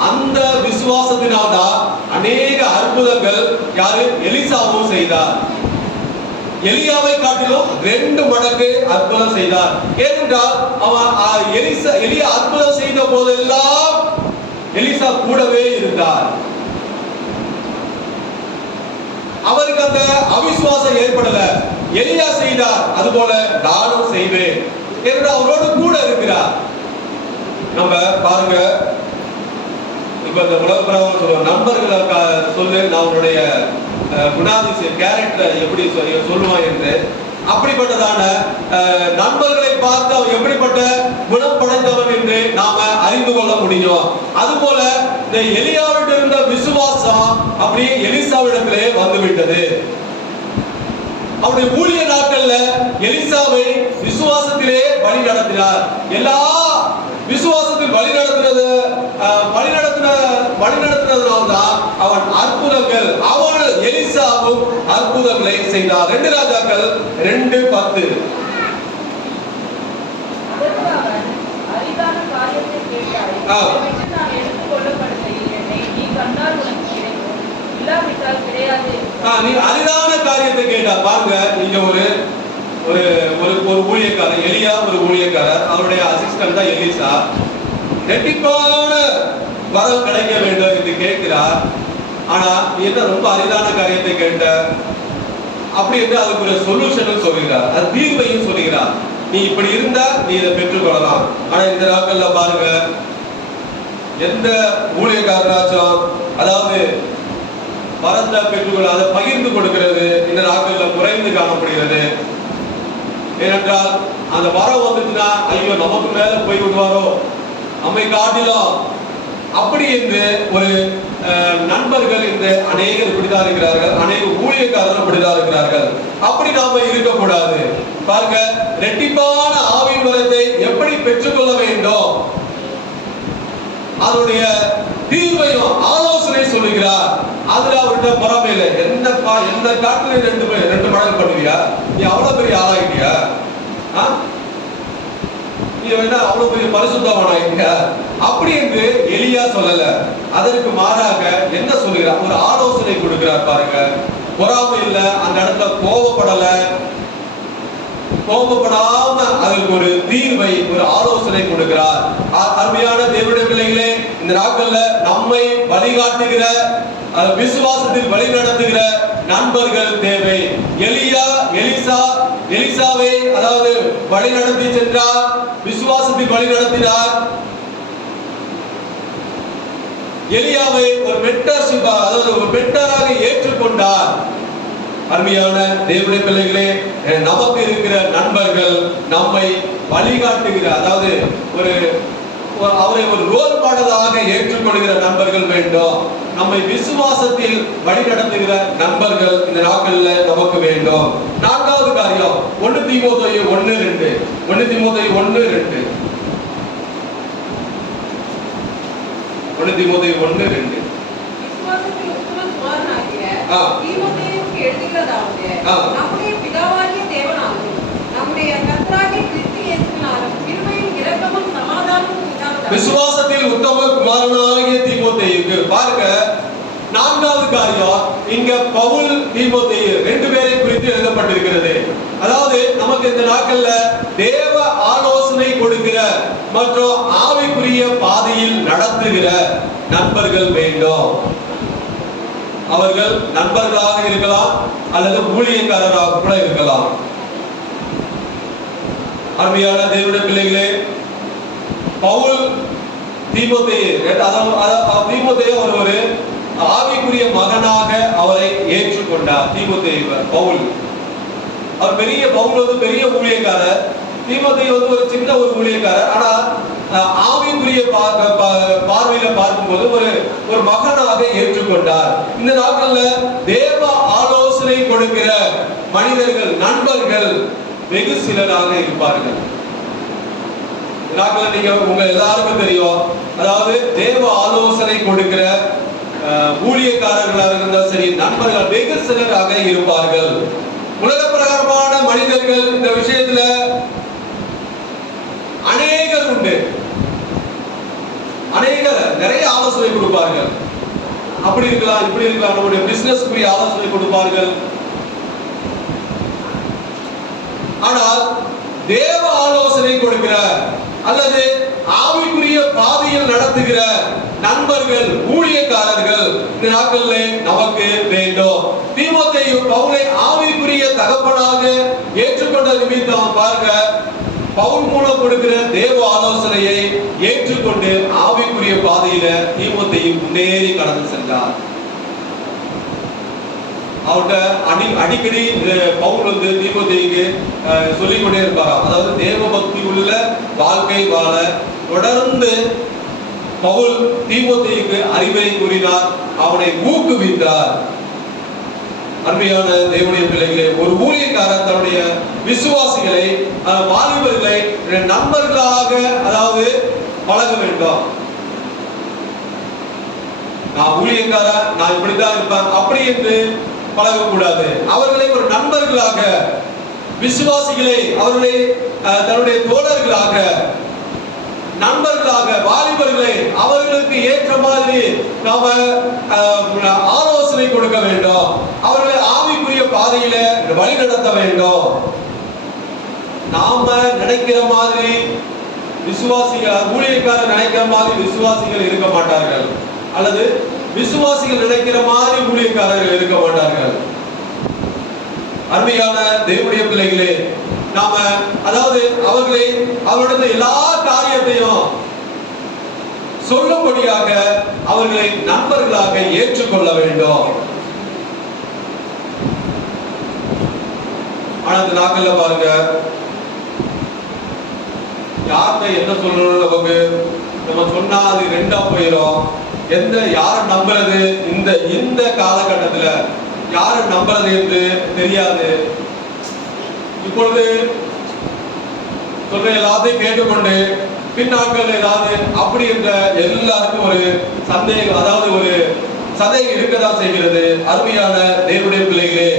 அந்த விசுவாசத்தினால்தான் அநேக அற்புதங்கள் யாரு? எலிசாவும் செய்தார். எலியாவை காட்டிலும் 2 மடங்கு அற்புதம் செய்தார். ஏனென்றால் எலியா அற்புதம் செய்த போதெல்லாம் எலிசா கூடவே இருந்தார். அவிசுவாசம் ஏற்படல. எலியா செய்தார், அதுபோல நானும் செய்வேன் என்று அவரோடு கூட இருக்கிறார். நம்ம பாருங்க, இப்ப இந்த உலக பிரகாரம் சொல்லுவோம், நண்பர்களை சொல்லு நான் உன்னுடைய குணாதிசயம் கேரக்டரை எப்படி சொல்லுவான் என்று. அப்படிப்பட்டதான நண்பர்களை பார்த்து அவன் எப்படிப்பட்ட குணம் படைத்தவன் என்று நாம அறிந்து கொள்ள முடியும். அதுபோல இந்த எலியாவிடம் இருந்த விசுவாசம் அப்படியே எலிசாவிடத்திலே வந்துவிட்டது. அவருடைய ஊழிய நாட்கள்ல எலிசாவை விசுவாசத்திலே வழி நடத்தினார். எல்லா விசுவாசத்தில் வழி நடத்தினதுனால்தான் அவன் அற்புதங்கள், அவன் எலிசாவும் அற்புதங்களை செய்தார். 2 ராஜாக்கள் 2:10. நீ அரிதான காரியத்தை கேட்டா பாருங்க. நீங்க ஒரு ஒரு ஒரு ஊழியக்காரர், எலியா ஒரு ஊழியக்காரர், அவருடைய அசிஸ்டன்ட் தான் எலிசா. ரெட்டிப்பான வரம் கிடைக்க வேண்டும் என்று கேட்கிறார். ஆனா நீ என்ன ரொம்ப அரிதான காரியத்தை கேட்ட அப்படி என்று அதுக்கு ஒரு சொல்யூஷன் சொல்லுகிறார், அது தீர்வையும் சொல்லுகிறார். நீ இப்படி இருந்தா நீ இதை பெற்றுக்கொள்ளலாம். ஆனா இந்த நாட்கள்ல பாருங்க, எந்த ஊழியக்காரராச்சும் அதாவது வரத்தை பெற்றுக்கொள்ள அதை பகிர்ந்து கொடுக்கிறது இந்த நாட்கள்ல குறைந்து காணப்படுகிறது. ஏனென்றால் அந்த வரம் வந்துச்சுன்னா ஐயோ நமக்கு மேல போய் விடுவாரோ, நம்மை காட்டிலும் அப்படி என்று ஒரு நண்பர்கள் இந்த அநேகர் இப்படிதான் இருக்கிறார்கள், அநேக ஊழியக்காரர்கள் இப்படிதான் இருக்கிறார்கள். அப்படி நாம இருக்கக்கூடாது. பாருங்க, ரெட்டிப்பான ஆவியின் வரத்தை எப்படி பெற்றுக்கொள்ள வேண்டும், அதனுடைய தீர்வையும் ஆலோசனை சொல்லுகிறார். அதுல அவர்கிட்ட பொறாமை இல்லை. எந்த காட்டுல 2 மடங்கு பண்ணுவியா, நீ அவ்வளவு பெரிய ஆளாகிட்டியா, நீ என்ன அவ்வளவு பெரிய பரிசுத்தவானாகிட்டியா அப்படி என்று எலியா சொல்லல. அதற்கு மாறாக என்ன சொல்லுகிறார், ஒரு ஆலோசனை கொடுக்கிறார். பாருங்க, பொறாமை இல்லை, அந்த இடத்துல கோபப்படாம அதற்கு ஒரு தீர்வை, ஒரு ஆலோசனை கொடுக்கிறார். அருமையான தேவனுடைய பிள்ளைகளே, இந்த நாட்கள்ல நம்மை வழிகாட்டுகிற, விசுவாசத்தில் வழி நடத்துகிற நண்பர்கள் தேவை. எலிசாவை அதாவது வழி நடத்தி சென்றார், விசுவாசத்தில் வழி நடத்தினார். எலியாவை ஒரு மென்டர்ஷிப், அதாவது ஒரு மென்டராக ஏற்றுக்கொண்டார். அருமையான தேவனுடைய பிள்ளைகளே, நமக்கு இருக்கிற நண்பர்கள் நம்மை வழிகாட்டுகிற, அதாவது அவரை ஒரு ரோல் மாடலாக ஏற்றுக்கொள்கிற நண்பர்கள் வேண்டும். நம்மை விசுவாசத்தில் வழி நடத்துகிற நண்பர்கள் இந்த நாட்களில் நமக்கு வேண்டும். 4வது காரியம் 1 தீமோத்தேயு 1:2. 1 தீமோத்தேயு 1:2. 1 தீமோத்தேயு 1:2. விசுவாசத்தில் உத்தம குமாரனாகிய தீமோத்தேயுவுக்கு எழுதுகிறதாவது, நம்முடைய பிதாவாகிய தேவனாலும் நம்முடைய கர்த்தராகிய கிறிஸ்து இயேசுவினாலும் கிருபையும் இரக்கமும் சமாதானமும் உண்டாவதாக. விசுவாசத்தில் உத்தம குமாரனாகிய தீமோத்தேயுக்கு பாருங்க, 4வது காரியம் இங்க பவுல் தீமோத்தேயு 2 பேரை குறித்து எழுதப்பட்டிருக்கிறது. அதாவது நமக்கு இந்த நாட்கள்ல தேவ ஆலோசனை கொடுக்கிற மற்றும் ஆவிக்குரிய பாதையில் நடத்துகிற நண்பர்கள் வேண்டும். அவர்கள் நண்பர்களாக இருக்கலாம் அல்லது ஊழியக்காரராக கூட இருக்கலாம். அருமையான தேவனுடைய பிள்ளைகளே, பவுல் தீமோத்தேயு ஒரு ஆவிக்குரிய மகனாக அவரை ஏற்றுக்கொண்டார். தீமோத்தேயு பவுல் வந்து பெரிய ஊழியக்காரர், தீமோத்தேயு வந்து ஒரு சின்ன ஒரு ஊழியக்காரர். ஆனா ஆவிக்குரிய பார்வையில பார்க்கும்போது ஒரு மகனாக ஏற்றுக்கொண்டார். இந்த நாட்கள்ல தேவ ஆலோசனை கொடுக்கிற மனிதர்கள், நண்பர்கள் வெகு சிலராக இருப்பார்கள். நாட்கள் நீங்க உங்க எல்லாருக்கும் தெரியும், அதாவது தேவ ஆலோசனை கொடுக்கிற ஊழியக்காரர்களாக இருந்தால் சரி, நண்பர்கள் வெகு சிலராக இருப்பார்கள். உலக பிரகாரமான மனிதர்கள் இந்த விஷயத்துல அநேகர் உண்டு. நிறைய ஆலோசனை கொடுப்பார்கள். அப்படி இருக்கலாம், இப்படி இருக்கலாம், நம்முடைய பிசினஸ் ஆலோசனை கொடுப்பார்கள். ஆனால் தேவ ஆலோசனை கொடுக்கிற அல்லது ஆவிக்குரிய பாதையில் நடத்துகிற நண்பர்கள், ஊழியக்காரர்கள் இந்த நாட்களில் நமக்கு வேண்டும். தீமோத்தேயு பவுலை தகப்பனாக ஏற்றுக்கொண்ட நிமித்தம் பாருங்க, பவுல் மூலம் கொடுக்கிற தேவ ஆலோசனையை ஏற்றுக்கொண்டு ஆவிக்குரிய பாதையில தீமோத்தேயு முன்னேறி கடந்து சென்றார். அவர்கிட்ட அடிக்கடி பவுல் வந்து தீமோத்தேயுக்கு சொல்லிக் கொண்டே இருப்பார். அதாவது தேவ பக்தி உள்ள வாழ்க்கை வாழ தொடர்ந்து பவுல் தீமோத்தேயுக்கு அறிவுரை கூறினார், அவனை ஊக்குவித்தார். அருமையான தேவனுடைய பிள்ளைகளே, ஒரு ஊழியக்காரர் தன்னுடைய விசுவாசிகளை வாலிபர்களை நண்பர்களாக அதாவது பழக வேண்டும். நான் ஊழியக்காரர், நான் இப்படித்தான் இருப்பேன் அப்படி என்று பழகக்கூடாது. அவர்களை ஒரு நண்பர்களாக, விசுவாசிகளை அவர்களை தன்னுடைய தோழர்களாக, நண்பர்களாக, வாலிபர்களை அவர்களுக்கு ஏற்ற மாதிரி நாம ஆலோசனை கொடுக்க வேண்டும். அவர்களை ஆவிக்குரிய பாதையில வழி நடத்த வேண்டும். நாம நினைக்கிற மாதிரி விசுவாசிகள், ஊழியக்காரர் நினைக்கிற மாதிரி விசுவாசிகள் இருக்க மாட்டார்கள், அல்லது விசுவாசிகள் நினைக்கிற மாதிரி ஊழியக்காரர்கள் இருக்க மாட்டார்கள். அருமையான தேவனுடைய பிள்ளைகளே, நாம அதாவது அவர்களை அவருடைய எல்லா காரியத்தையும் சொல்லும்படியாக அவர்களை நண்பர்களாக ஏற்றுக்கொள்ள வேண்டும். ஆனா இந்த நாட்கள்ல பாருங்க, யார்கிட்ட என்ன சொல்லணும், நமக்கு நம்ம சொன்னா அது ரெண்டா போயிடும். யாரை நம்புறது, இந்த காலகட்டத்துல யாரை நம்புறது என்று தெரியாது. இப்பொழுது சொல்ற எல்லாத்தையும் கேட்டுக்கொண்டு பின்னாட்கள் ஏதாவது அப்படி என்ற எல்லாருக்கும் ஒரு சந்தேகம், அதாவது ஒரு சந்தேகம் இருக்கதான் செய்கிறது. அருமையான தேவனுடைய பிள்ளைகளே,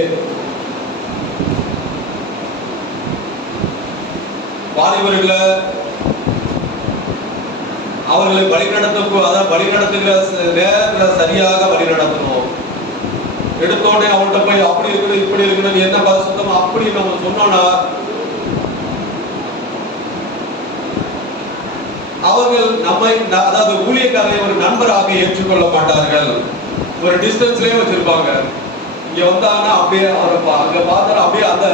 வாலிபர்களை அவர்களை வழிநடத்துகிற நேரத்துல சரியாக வழிநடத்தணும். எடுத்தோடனே அவன்கிட்ட போய் அப்படி இருக்குது இப்படி இருக்குது என்ன பரிசுத்தம் அப்படி நம்ம சொன்னோம்னா அவர்கள் நம்மை, அதாவது ஊழியக்காரரை ஒரு நண்பராக ஏற்றுக்கொள்ள மாட்டார்கள். ஒரு டிஸ்டன்ஸ்லயே வச்சிருப்பாங்க. இங்க வந்தாங்கன்னா அப்படியே அவரை அங்க பார்த்தா அப்படியே அந்த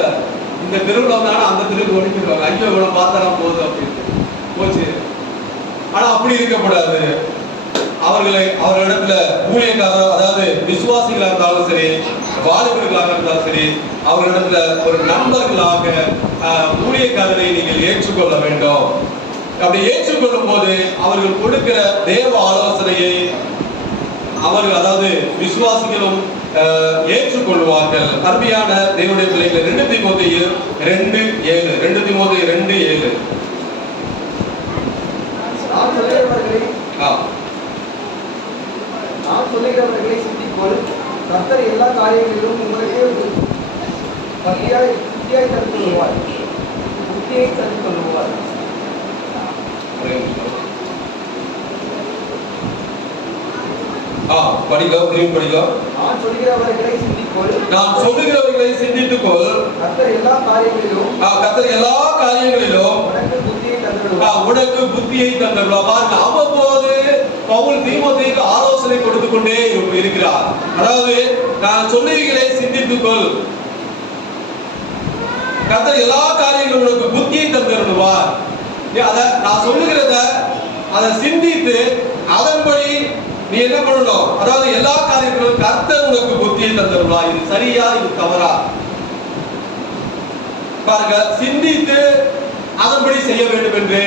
இந்த தெருவில் வந்தாங்கன்னா அந்த தெருவுக்கு ஒழிச்சிருவாங்க. ஐயோ இவனை பார்த்தா போகுது அப்படின்னு போச்சு. ஆனா அப்படி இருக்கக்கூடாது. அவர்களிடத்துல ஊழியக்காரர், அதாவது விசுவாசிகளாக இருந்தாலும் சரி, வாலிபர்களாக இருந்தாலும் சரி, அவர்களிடத்துல ஒரு நண்பர்களாக ஊழியக்காரரை நீங்கள் ஏற்றுக்கொள்ள வேண்டும். அப்படி ஏற்றுக்கொள்ளும் போது அவர்கள் கொடுக்கிற தேவ ஆலோசனையை அவர்கள், அதாவது விசுவாசிகளும் ஏற்றுக்கொள்வார்கள். அருமையான தேவனுடைய பிள்ளைகள், 2 தீமோத்தேயு 2:7 2 தீமோத்தேயு 2:7 நான் சொல்லுகிறவர்களை சிந்திக்கொள், கர்த்தர் எல்லா காரியங்களிலும் உங்களுக்கு புத்தியை தந்து கொள்வார். படிக்கலாம். நான் சொல்லுகிறவர்களை சிந்திக்கொள், நான் சொல்லுகிறவர்களை சிந்தித்துக்கொள், கர்த்தர் எல்லா காரியங்களிலும் உனக்கு புத்தியை தந்தருள்வார். அவ்வப்போது பவுல் தீமோத்தேயுக்கு ஆலோசனை கொடுத்து கொண்டே இருக்கிறார். அதாவது நான் சொல்லுகிறதை சிந்தித்துக்கொள், கர்த்தர் எல்லா காரியங்களும் உனக்கு புத்தியை தந்தருள்வார். அத நான் சொல்லுகிறத அதை சிந்தித்து அதன்படி நீ என்ன பண்ணணும், அதாவது எல்லா காரியங்களும் கர்த்தர் உனக்கு புத்தியை தந்தருள்வார். இது சரியா, இது தவறா பாருங்க. சிந்தித்து அதன்படி செய்ய வேண்டும் என்று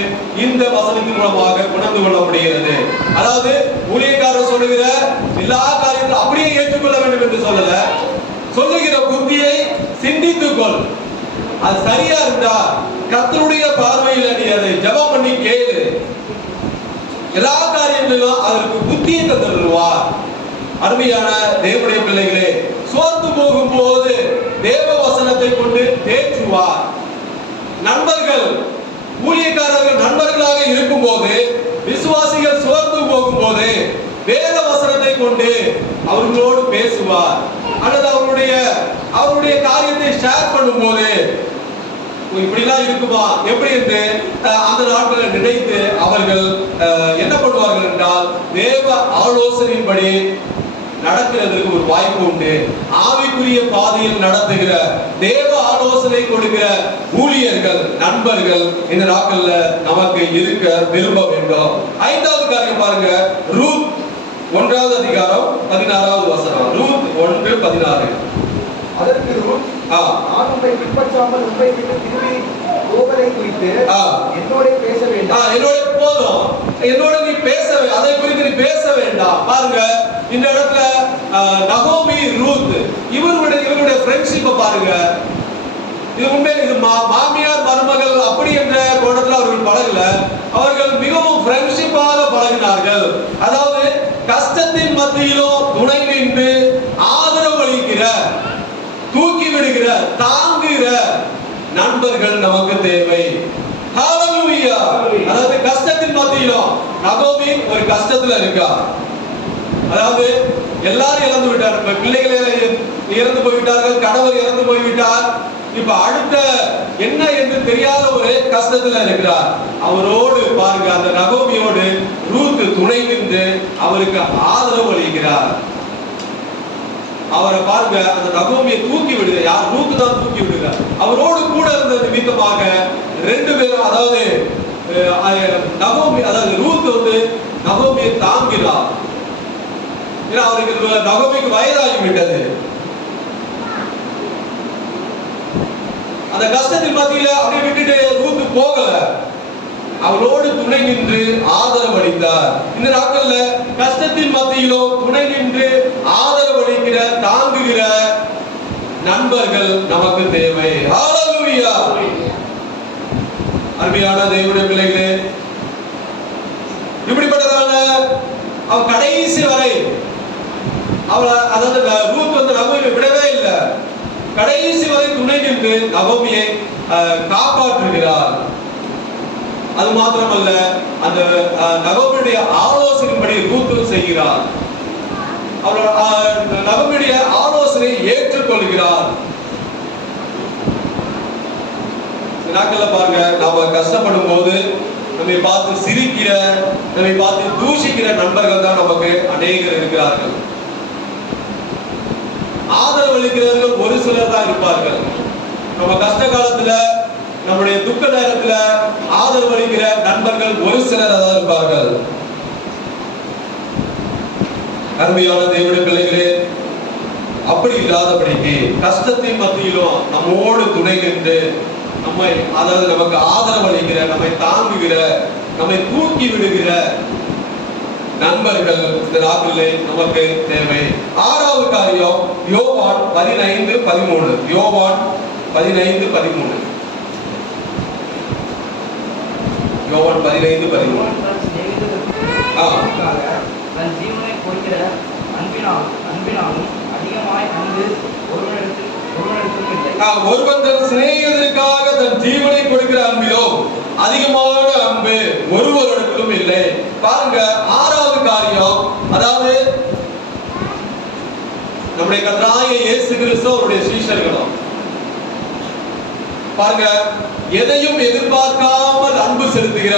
இந்த வசனத்தின் மூலமாக உணர்ந்து கொள்ள முடிகிறது. அதாவது ஊழியக்காரர் சொல்லுகிற எல்லா காரியங்களும் அப்படியே ஏற்றுக்கொள்ள வேண்டும் என்று சொல்லல, சொல்லுகிற புத்தியை சிந்தித்துக்கொள். அது சரியா இருந்தா கர்த்தருடைய பார்வையில நீ அதை ஜெபம் பண்ணி கேளு. எல்லா காரியங்களிலும் அதற்கு புத்தியை தந்துடுவார். அருமையான தேவனுடைய பிள்ளைகளே, சோர்ந்து போகும் போது தேவ வசனத்தை கொண்டு தேற்றுவார். நண்பர்கள், ஊழியக்காரர்கள் நண்பர்களாக இருக்கும் போது, விசுவாசிகள் சோர்ந்து போகும் போது வேத வசனத்தை கொண்டு அவர்களோடு பேசுவார். அல்லது அவருடைய காரியத்தை ஷேர் பண்ணும் போது இப்படிலாம் இருக்குமா எப்படி என்று அந்த நாட்களை நினைத்து அவர்கள் என்ன பண்ணுவார்கள் என்றால் தேவ ஆலோசனையின்படி நடக்கிறதுக்கு ஒரு வாய்ப்பு உண்டு. ஆவிக்குரிய பாதையில் நடத்துகிற, தேவ ஆலோசனை கொடுக்கிற ஊழியர்கள், நண்பர்கள் இந்த நாட்கள்ல நமக்கு இருக்க விரும்ப வேண்டும். ஐந்தாவது காரியம் பாருங்க, ரூத் 1வது அதிகாரம் 16வது வசனம். ரூத் 1:16. அதற்கு ரூத், நான் உங்களை பின்பற்றாமல் உங்களை விட்டு திரும்பி போவதை குறித்து என்னோட பேச வேண்டாம். என்னோட போதும், என்னோட நீ பேச, அதை குறித்து நீ பேச வேண்டாம். பாருங்க இந்த இடத்துல நகோமி, ரூத் இவருடைய ஃப்ரெண்ட்ஷிப்பை பாருங்க. இது உண்மையில இது மாமியார் மருமகள் அப்படி என்ற கோணத்துல அவர்கள் பழகல. அவர்கள் மிகவும் ஃப்ரெண்ட்ஷிப்பாக பழகினார்கள். அதாவது கஷ்டத்தின் மத்தியிலும் துணை நின்று ஆதரவு அளிக்கிற, தூக்கி விடுகிற, தாங்குகிற நண்பர்கள் நமக்கு தேவை. ஹalleluya. அதாவது கஷ்டத்தின் மத்தியிலும் நகோமி ஒரு கஷ்டத்துல இருக்கா. அதாவது எல்லாரும் இறந்து விட்டார். இப்ப பிள்ளைகள் இறந்து போய்விட்டார்கள், கணவர் இறந்து போய்விட்டார். இப்ப அடுத்த என்ன என்று தெரியாத ஒரு கஷ்டத்துல இருக்கிறார். அவரோடு பாருங்க, அந்த நகோமியோடு ரூத் துணை நின்று அவருக்கு ஆதரவு அளிக்கிறார். அவரை பாருங்க, அந்த நகோமியை தூக்கி விடுங்க. யார்? ரூத் தான் தூக்கி விடுங்க. அவரோடு கூட இருந்த நிமித்தமாக 2 பேரும், அதாவது நகோமி, அதாவது ரூத் நகோமியை தாங்கினார். ஏன்னா அவருக்கு நகோமிக்கு வயதாகிவிட்டது. அந்த கஷ்டத்தின் மத்தியில அப்படியே விட்டுட்டு ரூத் போகல, அவளோடு துணை நின்று ஆதரவு அளித்தார். இந்த நாட்கள்ல கஷ்டத்தின் மத்தியிலும் துணை நின்று ஆதரவு அளிக்கிற, தாங்குகிற நண்பர்கள் நமக்கு தேவை. ஹalleluya. அருமையான தேவனுடைய பிள்ளைகளே, இப்படிப்பட்டதான அவ கடைசி வரை அதாவது ரூத் நகோமியை விடவே இல்லை. கடைசி வரை துணை நின்று நகோமியை காப்பாற்றுகிறார். அது மாத்திரமல்ல, அந்த நகோமியுடைய ஆலோசனைப்படி ரூத் செய்கிறார். அவரோட நகோமியுடைய ஆலோசனை ஏற்றுக்கொள்கிறார். நாட்கள்ல பாருங்க, நாம கஷ்டப்படும் போது நம்மை பார்த்து சிரிக்கிற, நம்மை பார்த்து தூஷிக்கிற நண்பர்கள் தான் நமக்கு அநேகர் இருக்கிறார்கள். ஆதரவு அளிக்கிறவர்கள் ஒரு சிலர் தான் இருப்பார்கள். நம்ம கஷ்ட காலத்துல, நம்முடைய துக்க நேரத்துல ஆதரவு அளிக்கிற நண்பர்கள் ஒரு சிலர் தான் இருப்பார்கள். அருமையான தேவனுடைய பிள்ளைகளே, அப்படி இல்லாதபடிக்கு கஷ்டத்தின் மத்தியிலும் நம்மோடு துணை நின்று நம்மை, அதாவது நமக்கு ஆதரவு அளிக்கிற, நம்மை தாங்குகிற, நம்மை தூக்கி விடுகிற நண்பர்கள் இந்த நாட்களிலே நமக்கு தேவை. 6வது காரியம், யோவான் 15:13. யோவான் 15:13. யோவான் 15:13. தன் ஜீவனை கொடுக்கிற அன்பினாலும் அதிகமாய் அன்பு ஒருவனிடத்தில் இல்லை. ஒருவன் தன் சிநேகிதருக்காக தன் ஜீவனை கொடுக்கிற அன்பிலோ அதிகமான அன்பு ஒருவரிடத்திலும் இல்லை. பாருங்க, 6வது காரியம், அதாவது நம்முடைய கர்த்தராகிய இயேசு கிறிஸ்து அவருடைய சீஷர்களும் பாருங்க, எதையும் எதிர்பார்க்காமல் அன்பு செலுத்துகிற,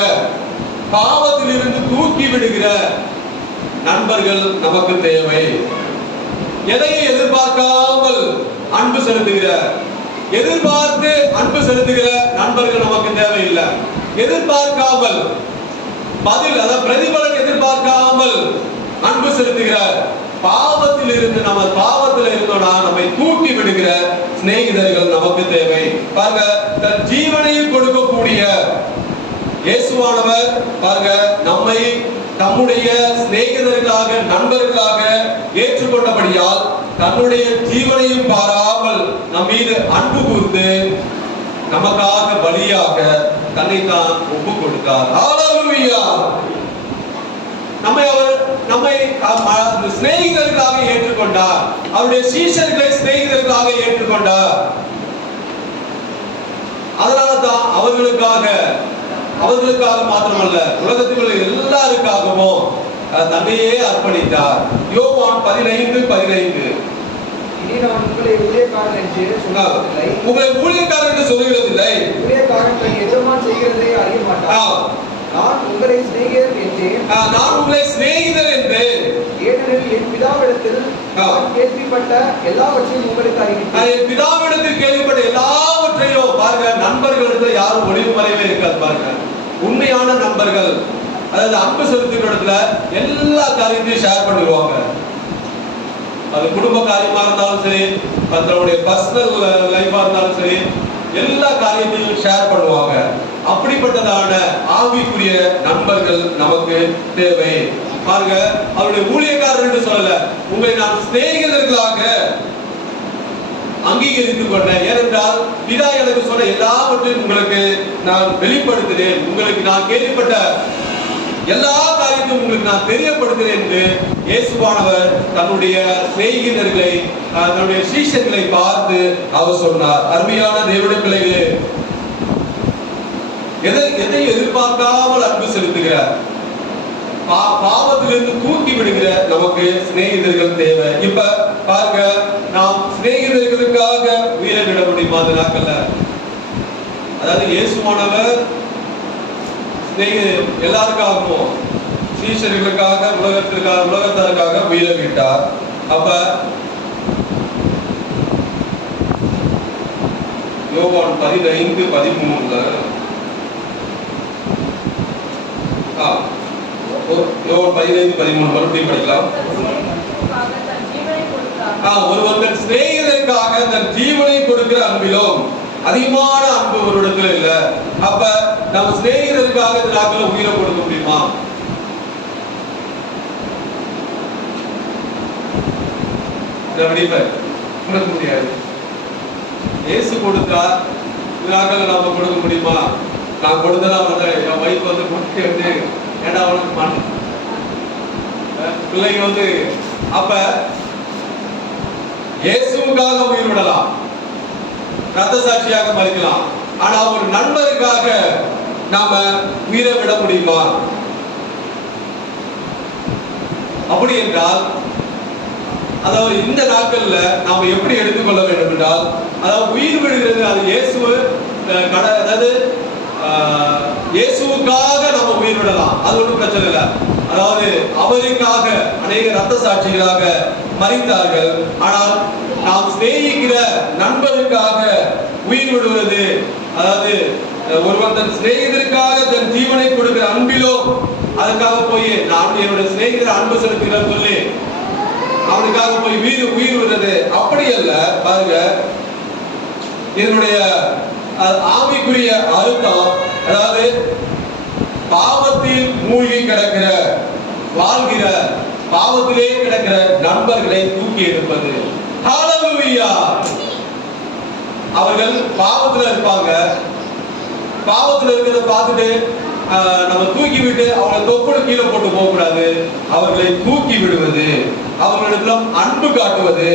பாவத்தில் இருந்து தூக்கி விடுகிற நண்பர்கள் நமக்கு தேவை. எதையும் எதிர்பார்க்காமல் அன்பு செலுத்துகிற, எதிர்பார்த்து அன்பு செலுத்துகிற நண்பர்கள் நமக்கு தேவையில்லை. எதிர்பார்க்காமல் பதில், அதாவது பிரதிபலன் எதிர்பார்க்காமல் அன்பு செலுத்துகிற, பாவத்தில் இருந்து, நம்ம பாவத்தில் இருந்தோம்னா நம்மை தூக்கி விடுகிற சிநேகிதர்கள் நமக்கு தேவை. பாருங்க, தன் ஜீவனையும் கொடுக்கக்கூடிய இயேசுவானவர் பாருங்க, நம்மை தம்முடைய சிநேகிதர்களாக, நண்பர்களாக ஏற்றுக்கொண்டபடியால் தன்னுடைய ஜீவனையும் பாராமல் நம் மீது அன்பு கூர்ந்து நமக்காக பலியாக தன்னை தான் ஒப்பு கொடுத்தார். ஹalleluya. நம்மை சிநேகிதர்களாக ஏற்றுக்கொண்டார். அவருடைய சீஷர்களை சிநேகிதர்களாக ஏற்றுக்கொண்டார். அதனால்தான் அவர்களுக்காக மாத்திரமல்ல, உலகத்தில் உள்ள எல்லாருக்காகவும் தன்னையே அர்ப்பணித்தார். யோவான் 15:15. உங்களை ஊழியக்காரன் என்று சொல்லுவதில்லை. உங்களை ஊழியக்காரன் என்று சொல்லுகிறதில்லை. ஊழியக்காரன் தன் எஜமான் செய்கிறதை அறிய மாட்டார். நான் உங்களை சிநேகிதர் என்றேன். நான் உங்களை சிநேகிதர் என்றேன். ஏனெனில் ஏனெனில் என் பிதாவிடத்தில் நான் கேள்விப்பட்ட எல்லாவற்றையும் உங்களுக்கு அறிவித்தேன். என் பிதாவிடத்தில் கேள்விப்பட்ட எல்லாவற்றையும் பாருங்க. நண்பர்களிடத்துல யாரும் ஒளிவு மறைவே இருக்காது பாருங்க. உண்மையான நண்பர்கள், அதாவது அன்பு செலுத்துகிற இடத்துல எல்லா காரியத்தையும் ஷேர் பண்ணிடுவாங்க. அது குடும்ப காரியமா இருந்தாலும் சரி, தன்னுடைய பர்சனல் லைஃபா இருந்தாலும் சரி, எல்லா காரியத்தையும் ஷேர் பண்ணுவாங்க. அப்படிப்பட்டதான ஆவிக்குரிய நண்பர்கள் நமக்கு தேவை. பாருங்க, அவருடைய ஊழியக்காரர் என்று சொல்லல, உங்களை நான் சிநேகிதர்களாக அங்கீகரித்துக் கொண்டேன். ஏனென்றால் பிதா எனக்கு சொன்ன எல்லாவற்றையும் உங்களுக்கு நான் வெளிப்படுத்தினேன். உங்களுக்கு நான் கேள்விப்பட்ட எல்லா காரியத்தையும் உங்களுக்கு நான் தெரியப்படுத்துகிறேன் என்று இயேசுவானவர் தன்னுடைய சிநேகிதர்களை, தன்னுடைய சீஷர்களை பார்த்து அவர் சொன்னார். அருமையான தேவனுடைய பிள்ளைகளே, எதை எதிர்பார்க்காமல் அன்பு செலுத்துகிறார். பாவத்திலிருந்து தூக்கி விடுகிற நமக்கு சிநேகிதர்கள் தேவை. இப்ப பாருங்க, நாம் சிநேகிதர்களுக்காக உயிரை விட முடியுமா? அந்த நாட்கள்ல அதாவது இயேசுவானவர் எல்லாருக்காகவும் சீஷர்களுக்காக, உலகத்தாருக்காக உயிரை விட்டார். அப்ப யோவான் 15:13 யோவான் 15:13 மறுபடியும் படிக்கலாம். ஒருவன் தன் சிநேகிதருக்காக தன் ஜீவனை கொடுக்கிற அன்பிலும் அதிகமான அன்பு ஒரு இடத்துல இல்ல. அப்ப நம்ம சிநேகிதருக்காக இந்த நாட்கள் உயிரை கொடுக்க முடியுமா? கொடுக்க முடியாது. இயேசு கொடுத்தா இந்த நாட்கள் நாம கொடுக்க முடியுமா? நான் கொடுத்தா வந்து என் வைஃப் வந்து கொடுத்து வந்து ஏன்னா அவனுக்கு மண் பிள்ளைங்க வந்து, அப்ப இயேசுவுக்காக உயிர் விடலாம், ரத்த சாட்சியாக மறிக்கலாம். ஆனா ஒரு நண்பருக்காக நாம உயிரை விட முடியுமா? அப்படி என்றால் அதாவது இந்த நாட்கள்ல நாம எப்படி எடுத்துக்கொள்ள வேண்டும் என்றால், அதாவது உயிர் விடுகிறது அது அதாவது இயேசுவுக்காக நம்ம உயிர் விடலாம், அது ஒன்றும் பிரச்சனை இல்லை. அதாவது அவருக்காக அநேக ரத்த சாட்சிகளாக மறித்தார்கள். ஆனால் நாம் சிநேகிக்கிற நண்பருக்காக உயிர் விடுவது, அதாவது ஒருவன் தன் சிநேகிதருக்காக தன் ஜீவனை கொடுக்கிற அன்பிலோ, அதுக்காக போய் நான் என்னுடைய சிநேகிதர் அன்பு செலுத்துகிறேன் சொல்லி அவனுக்காக போய் உயிர் விடுறது அப்படி அல்ல. பாருங்க, இதனுடைய ஆவிக்குரிய அர்த்தம், அதாவது பாவத்தில் மூழ்கி கிடக்கிற, வாழ்கிற, பாவத்திலே கிடக்கிற நண்பர்களை தூக்கி எடுப்பது. ஹல்லேலூயா! அவர்கள் பாவத்துல இருப்பாங்க, பாவத்துல இருக்கிறத பார்த்துட்டு நம்ம தூக்கி விட்டு அவங்களை தொப்புடு கீழே போட்டு போக கூடாது. அவர்களை தூக்கி விடுவது, அவர்களிடம் அன்பு காட்டுவது,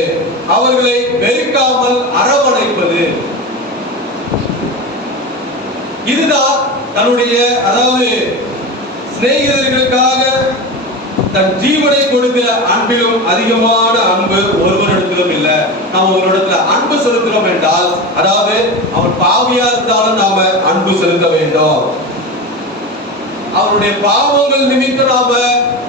அவர்களை வெறுக்காமல் அரவணைப்பது, இதுதான் தன்னுடைய, அதாவது சிநேகிதர்களுக்காக தன் ஜீவனை கொடுக்கிற அன்பிலும் அதிகமான அன்பு ஒருவரிடத்திலும் இல்லை. நாம் ஒரு இடத்துல அன்பு செலுத்துகிறோம் என்றால், அதாவது அவன் பாவியா இருந்தாலும் நாம அன்பு செலுத்த வேண்டும். அவருடைய பாவங்கள் நிமித்தம் நாம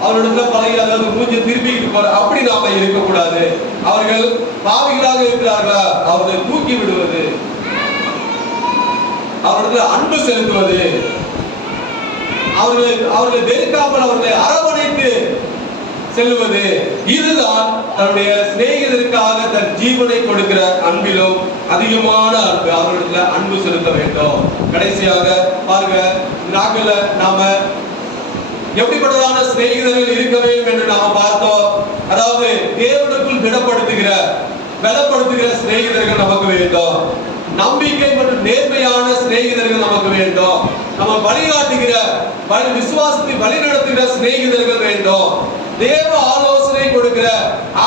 அவரிடத்துல பழகி, அதாவது மூஞ்சி திருப்பிக்கிட்டு போற அப்படி நாம இருக்கக்கூடாது. அவர்கள் பாவிகளாக இருக்கிறார்களா, அவர்களை தூக்கி விடுவது, அவர்களை அன்பு செலுத்துவது, அவர்களை வெறுக்காமல் அவர்களை அரவணைத்து செல்வது, இதுதான் தன்னுடைய சிநேகிதருக்காக தன் ஜீவனை கொடுக்கிற அன்பிலும் அதிகமான அன்பு. அவர்களிடத்துல அன்பு செலுத்த வேண்டும். கடைசியாக பாருங்க, நாட்கள்ல நாம எப்படிப்பட்டதான சிநேகிதர்கள் இருக்க வேண்டும் என்று நாம பார்த்தோம். அதாவது தேவனுக்குள் பலப்படுத்துகிற சிநேகிதர்கள் நமக்கு வேண்டும். நம்பிக்கை மற்றும் நேர்மையான சிநேகிதர்கள் நமக்கு வேண்டும். நம்ம வழிகாட்டுகிற, விசுவாசத்தை வழிநடத்துகிற சிநேகிதர்கள் வேண்டும். தேவ ஆலோசனை கொடுக்கிற,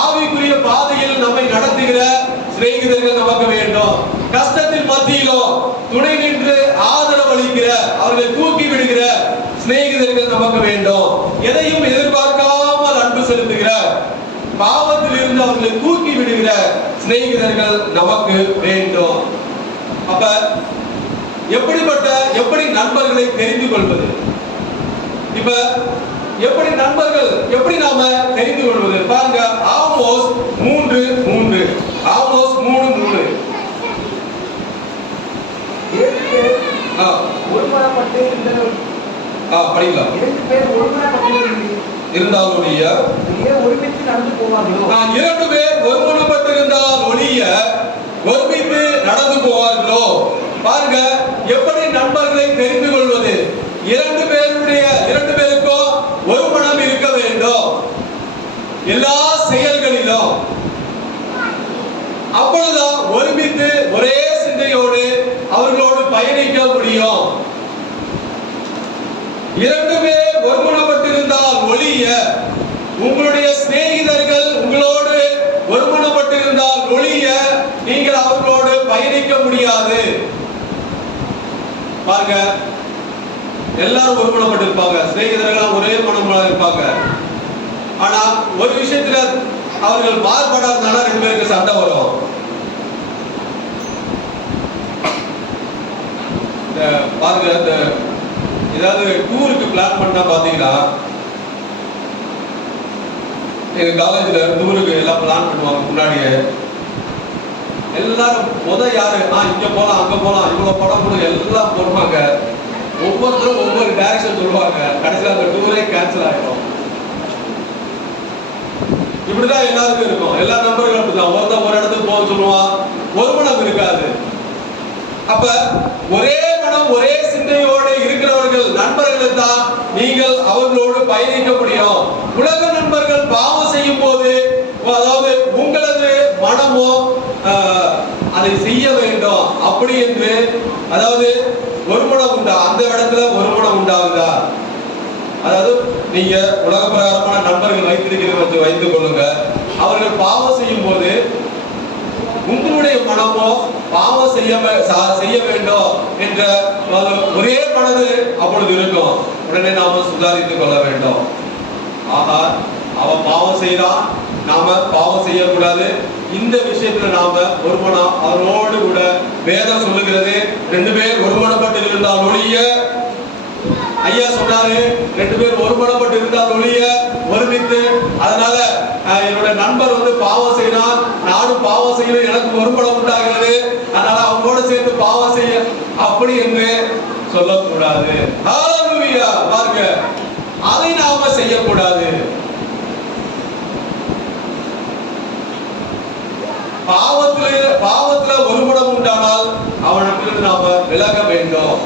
ஆவிக்குரிய பாதையில் நம்மை நடத்துகிற சிநேகிதர்கள் நமக்கு வேண்டும். கஷ்டத்தின் மத்தியிலும் துணை நின்று ஆதரவு அளிக்கிற, அவர்களை தூக்கி விடுகிற சிநேகிதர்கள் நமக்கு வேண்டும். எதையும் எதிர்பார்க்காமல் அன்பு செலுத்துகிற, பாவத்தில் இருந்து அவர்களை தூக்கி விடுகிற சிநேகிதர்கள் நமக்கு வேண்டும். அப்ப எப்படி நண்பர்களை தெரிந்து கொள்வது? இப்ப எப்படி நண்பர்கள் எப்படி நாம தெரிந்து கொள்வது பாருங்க. ஆமோஸ் 3:3 ஆமோஸ் 3:3 ஒருமனப்பட்டு படிக்கலாம். 2 பேர் ஒருமனப்பட்டு இருந்தால் ஒழிய ஒருமித்து நடந்து போவார்களோ? 2 பேர் ஒருமனப்பட்டு இருந்தால் ஒழிய ஒருமித்து நடந்து போவார்களோ? பாருங்க, எப்படி நண்பர்களை தெரிந்து கொள்வது? 2 பேருக்கும் ஒரு மனம் இருக்க வேண்டும் எல்லா செயல்களிலும். அப்பொழுதுதான் ஒருமித்து ஒரே சிந்தையோடு அவர்களோடு பயணிக்க முடியும். 2 பேர் ஒருமனப்பட்டிருந்தால் ஒழிய, உங்களுடைய சிநேகிதர்கள் உங்களோடு ஒருமனப்பட்டிருந்தால் ஒழிய நீங்கள் அவர்களோடு பயணிக்க முடியாது. பாருங்க, எல்லாரும் ஒருமனப்பட்டிருப்பாங்க, சிநேகிதர்கள் ஒரே மனமா இருப்பாங்க. ஆனா ஒரு விஷயத்துல அவர்கள் மாறுபாடா இருந்தாலும் 2 பேருக்கு சண்டை வரும். பாருங்க, இந்த ஏதாவது டூருக்கு பிளான் பண்ணா பாத்தீங்கன்னா, எங்க காலேஜ்ல டூருக்கு எல்லாம் பிளான் பண்ணுவாங்க. முன்னாடியே எல்லாரும் யாரு இங்க போலாம் அங்க போலாம் இவ்வளவு படம் போட எல்லாம் போடுவாங்க. ஒவ்வொருத்தரும் ஒவ்வொரு டைரக்ஷன் சொல்லுவாங்க. கடைசியில் அந்த டூரே கேன்சல் ஆயிடும். இப்படிதான் எல்லாருக்கும் இருக்கும். எல்லா நம்பர்களும் அப்படிதான். ஒருத்தன் ஒரு இடத்துக்கு போக சொல்லுவான், ஒரு மனம் இருக்காது. அப்ப ஒரே மனம் ஒரே சிந்தையோடு இருக்கிறவர்கள் நண்பர்கள் தான் நீங்கள் அவர்களோடு பயணிக்க முடியும். உலக நண்பர்கள் பாவம் செய்யும் போது, அதாவது உங்களது மனமோ அதை செய்ய வேண்டும் அப்படி என்று, அதாவது ஒரு மனம் உண்டா, அந்த இடத்துல ஒரு மனம் உண்டாகுதா? அதாவது நீங்க உலக பிரகாரமான நண்பர்கள் வைத்திருக்கிறது வைத்துக் கொள்ளுங்க. அவர்கள் பாவம் செய்யும் போது உங்களுடைய மனமோ பாவம் செய்ய வேண்டும் என்ற ஒரே மனது அப்பொழுது இருக்கும். உடனே நாம சுதாரித்துக் கொள்ள வேண்டும். ஆகா, அவன் பாவம் செய்யறான், நாம பாவம் செய்யக்கூடாது. இந்த விஷயத்துல நாம ஒரு மனம் அவரோடு கூட வேதம் சொல்லுகிறது. 2 பேர் ஒருமனப்பட்டு இருந்தால் ஒழிய, ஐயா சொன்னாரு, 2 பேர் ஒருமனப்பட்டு இருந்தால் ஒழிய ஒருமித்து. அதனால என்னோட நண்பர் பாவம் செய்யறான், நானும் பாவம் செய்யணும், எனக்கு ஒருமனம் உண்டாகிறது, அதனால அவங்களோட சேர்ந்து பாவம் செய்ய அப்படி என்று சொல்லக்கூடாது. ஹல்லேலூயா. பாருங்க, அதை நாம செய்யக்கூடாது. பாவத்துல ஒருமனம் உண்டானால் அவனிடத்திலிருந்து நாம விலக வேண்டும்.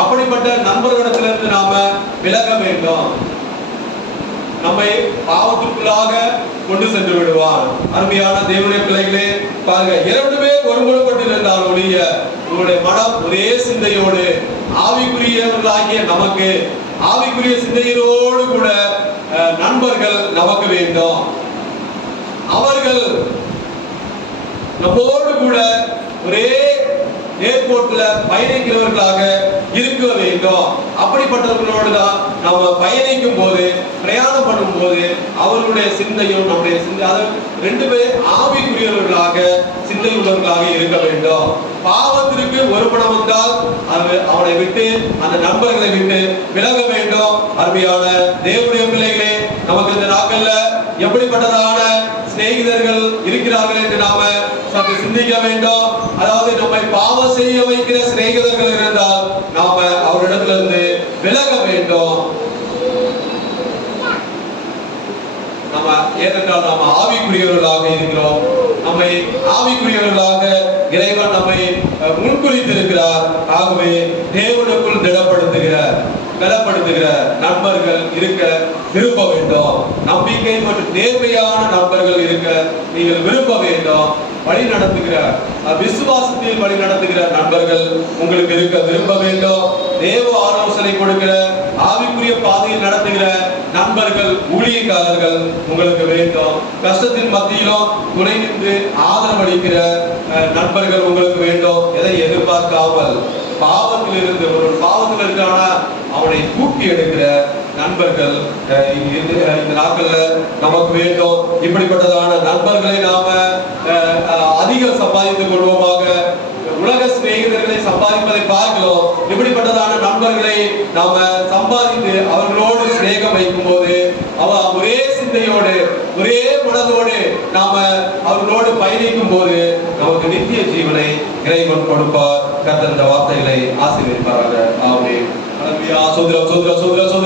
அப்படிப்பட்ட நண்பர்களிடத்திலிருந்து நாம விலக வேண்டும். நம்மை பாவத்திற்குள்ளாக கொண்டு சென்று விடுவான். அருமையான தேவனுடைய பிள்ளைகளே, பாருங்க, 2 பேர் ஒருமுகப்பட்டிருந்தால் ஒழிய உங்களுடைய மனம் ஒரே சிந்தையோடு, ஆவிக்குரியவர்களாகிய நமக்கு ஆவிக்குரிய சிந்தையோடு கூட நண்பர்கள் நமக்கு வேண்டும். அவர்கள் நம்மோடு கூட ஒரே ஏர்போர்ட்ல பயணிக்கிறவர்களாக இருக்க வேண்டும். அப்படிப்பட்டவர்களோடு தான் நம்ம பயணிக்கும் போது, பிரயாணம் பண்ணும் போது அவர்களுடைய சிந்தையும் நம்முடைய சிந்தை, அதாவது 2 பேர் ஆவிக்குரியவர்களாக சிந்தை உள்ளவர்களாக இருக்க வேண்டும். பாவத்திற்கு ஒரு படம் வந்தால் அவனை விட்டு, அந்த நண்பர்களை விட்டு விலக வேண்டும். அருமையான தேவனுடைய பிள்ளைகளே, நமக்கு இந்த நாட்கள்ல எப்படிப்பட்டதான சிநேகிதர்கள் இருக்கிறார்கள் என்று நாம சற்று சிந்திக்க வேண்டும். அதாவது நம்மை பாவம் செய்ய வைக்கிற சிநேகிதர்கள் இருந்தால் நாம அவரிடத்திலிருந்து விலக வேண்டும். நம்ம ஏனென்றால் நாம ஆவிக்குரியவர்களாக இருக்கிறோம். நம்மை ஆவிக்குரியவர்களாக இறைவன் நம்மை முன்குறித்திருக்கிறார். ஆகவே தேவனுக்குள் பலப்படுத்துகிற நண்பர்கள் இருக்க விரும்ப வேண்டும். நம்பிக்கை மற்றும் நேர்மையான நண்பர்கள் இருக்க நீங்கள் விரும்ப வேண்டும். வழி நடத்துகிற, விசுவாசத்தில் வழி நடத்துகிற நண்பர்கள் உங்களுக்கு இருக்க விரும்ப வேண்டும். தேவ ஆலோசனை கொடுக்கிற, ஆவிக்குரிய பாதையில் நடத்துகிற நண்பர்கள், ஊழியக்காரர்கள் உங்களுக்கு வேண்டும். கஷ்டத்தின் மத்தியிலும் துணை நின்று ஆதரவளிக்கிற நண்பர்கள் உங்களுக்கு வேண்டும். எதை எதிர்பார்க்காமல் பாவத்தில் இருந்து, ஒரு பாவத்தில் இருக்கானா அவனை தூக்கி எடுக்கிற நண்பர்கள் இந்த நாட்கள்ல நமக்கு வேண்டும். இப்படிப்பட்டதான நண்பர்களை நாம அதிகம் சம்பாதித்துக் கொள்வோமாக. உலக சிநேகிதர்களை சம்பாதிப்பதை பார்க்கிறோம். இப்படிப்பட்டதான நண்பர்களை நாம சம்பாதித்து அவர்களோடு சிநேகம் வைக்கும் போது ஒரே சிந்தையோடு ஒரே மனதோடு நாம அவர்களோடு பயணிக்கும் போது நமக்கு நித்திய ஜீவனை இறைவன் கொடுப்பார். கர்த்தர் இந்த வார்த்தைகளை ஆசீர்வதிப்பாராக. ஆமென். அல்லேலூயா. சோதர சோதர சோதர சோதர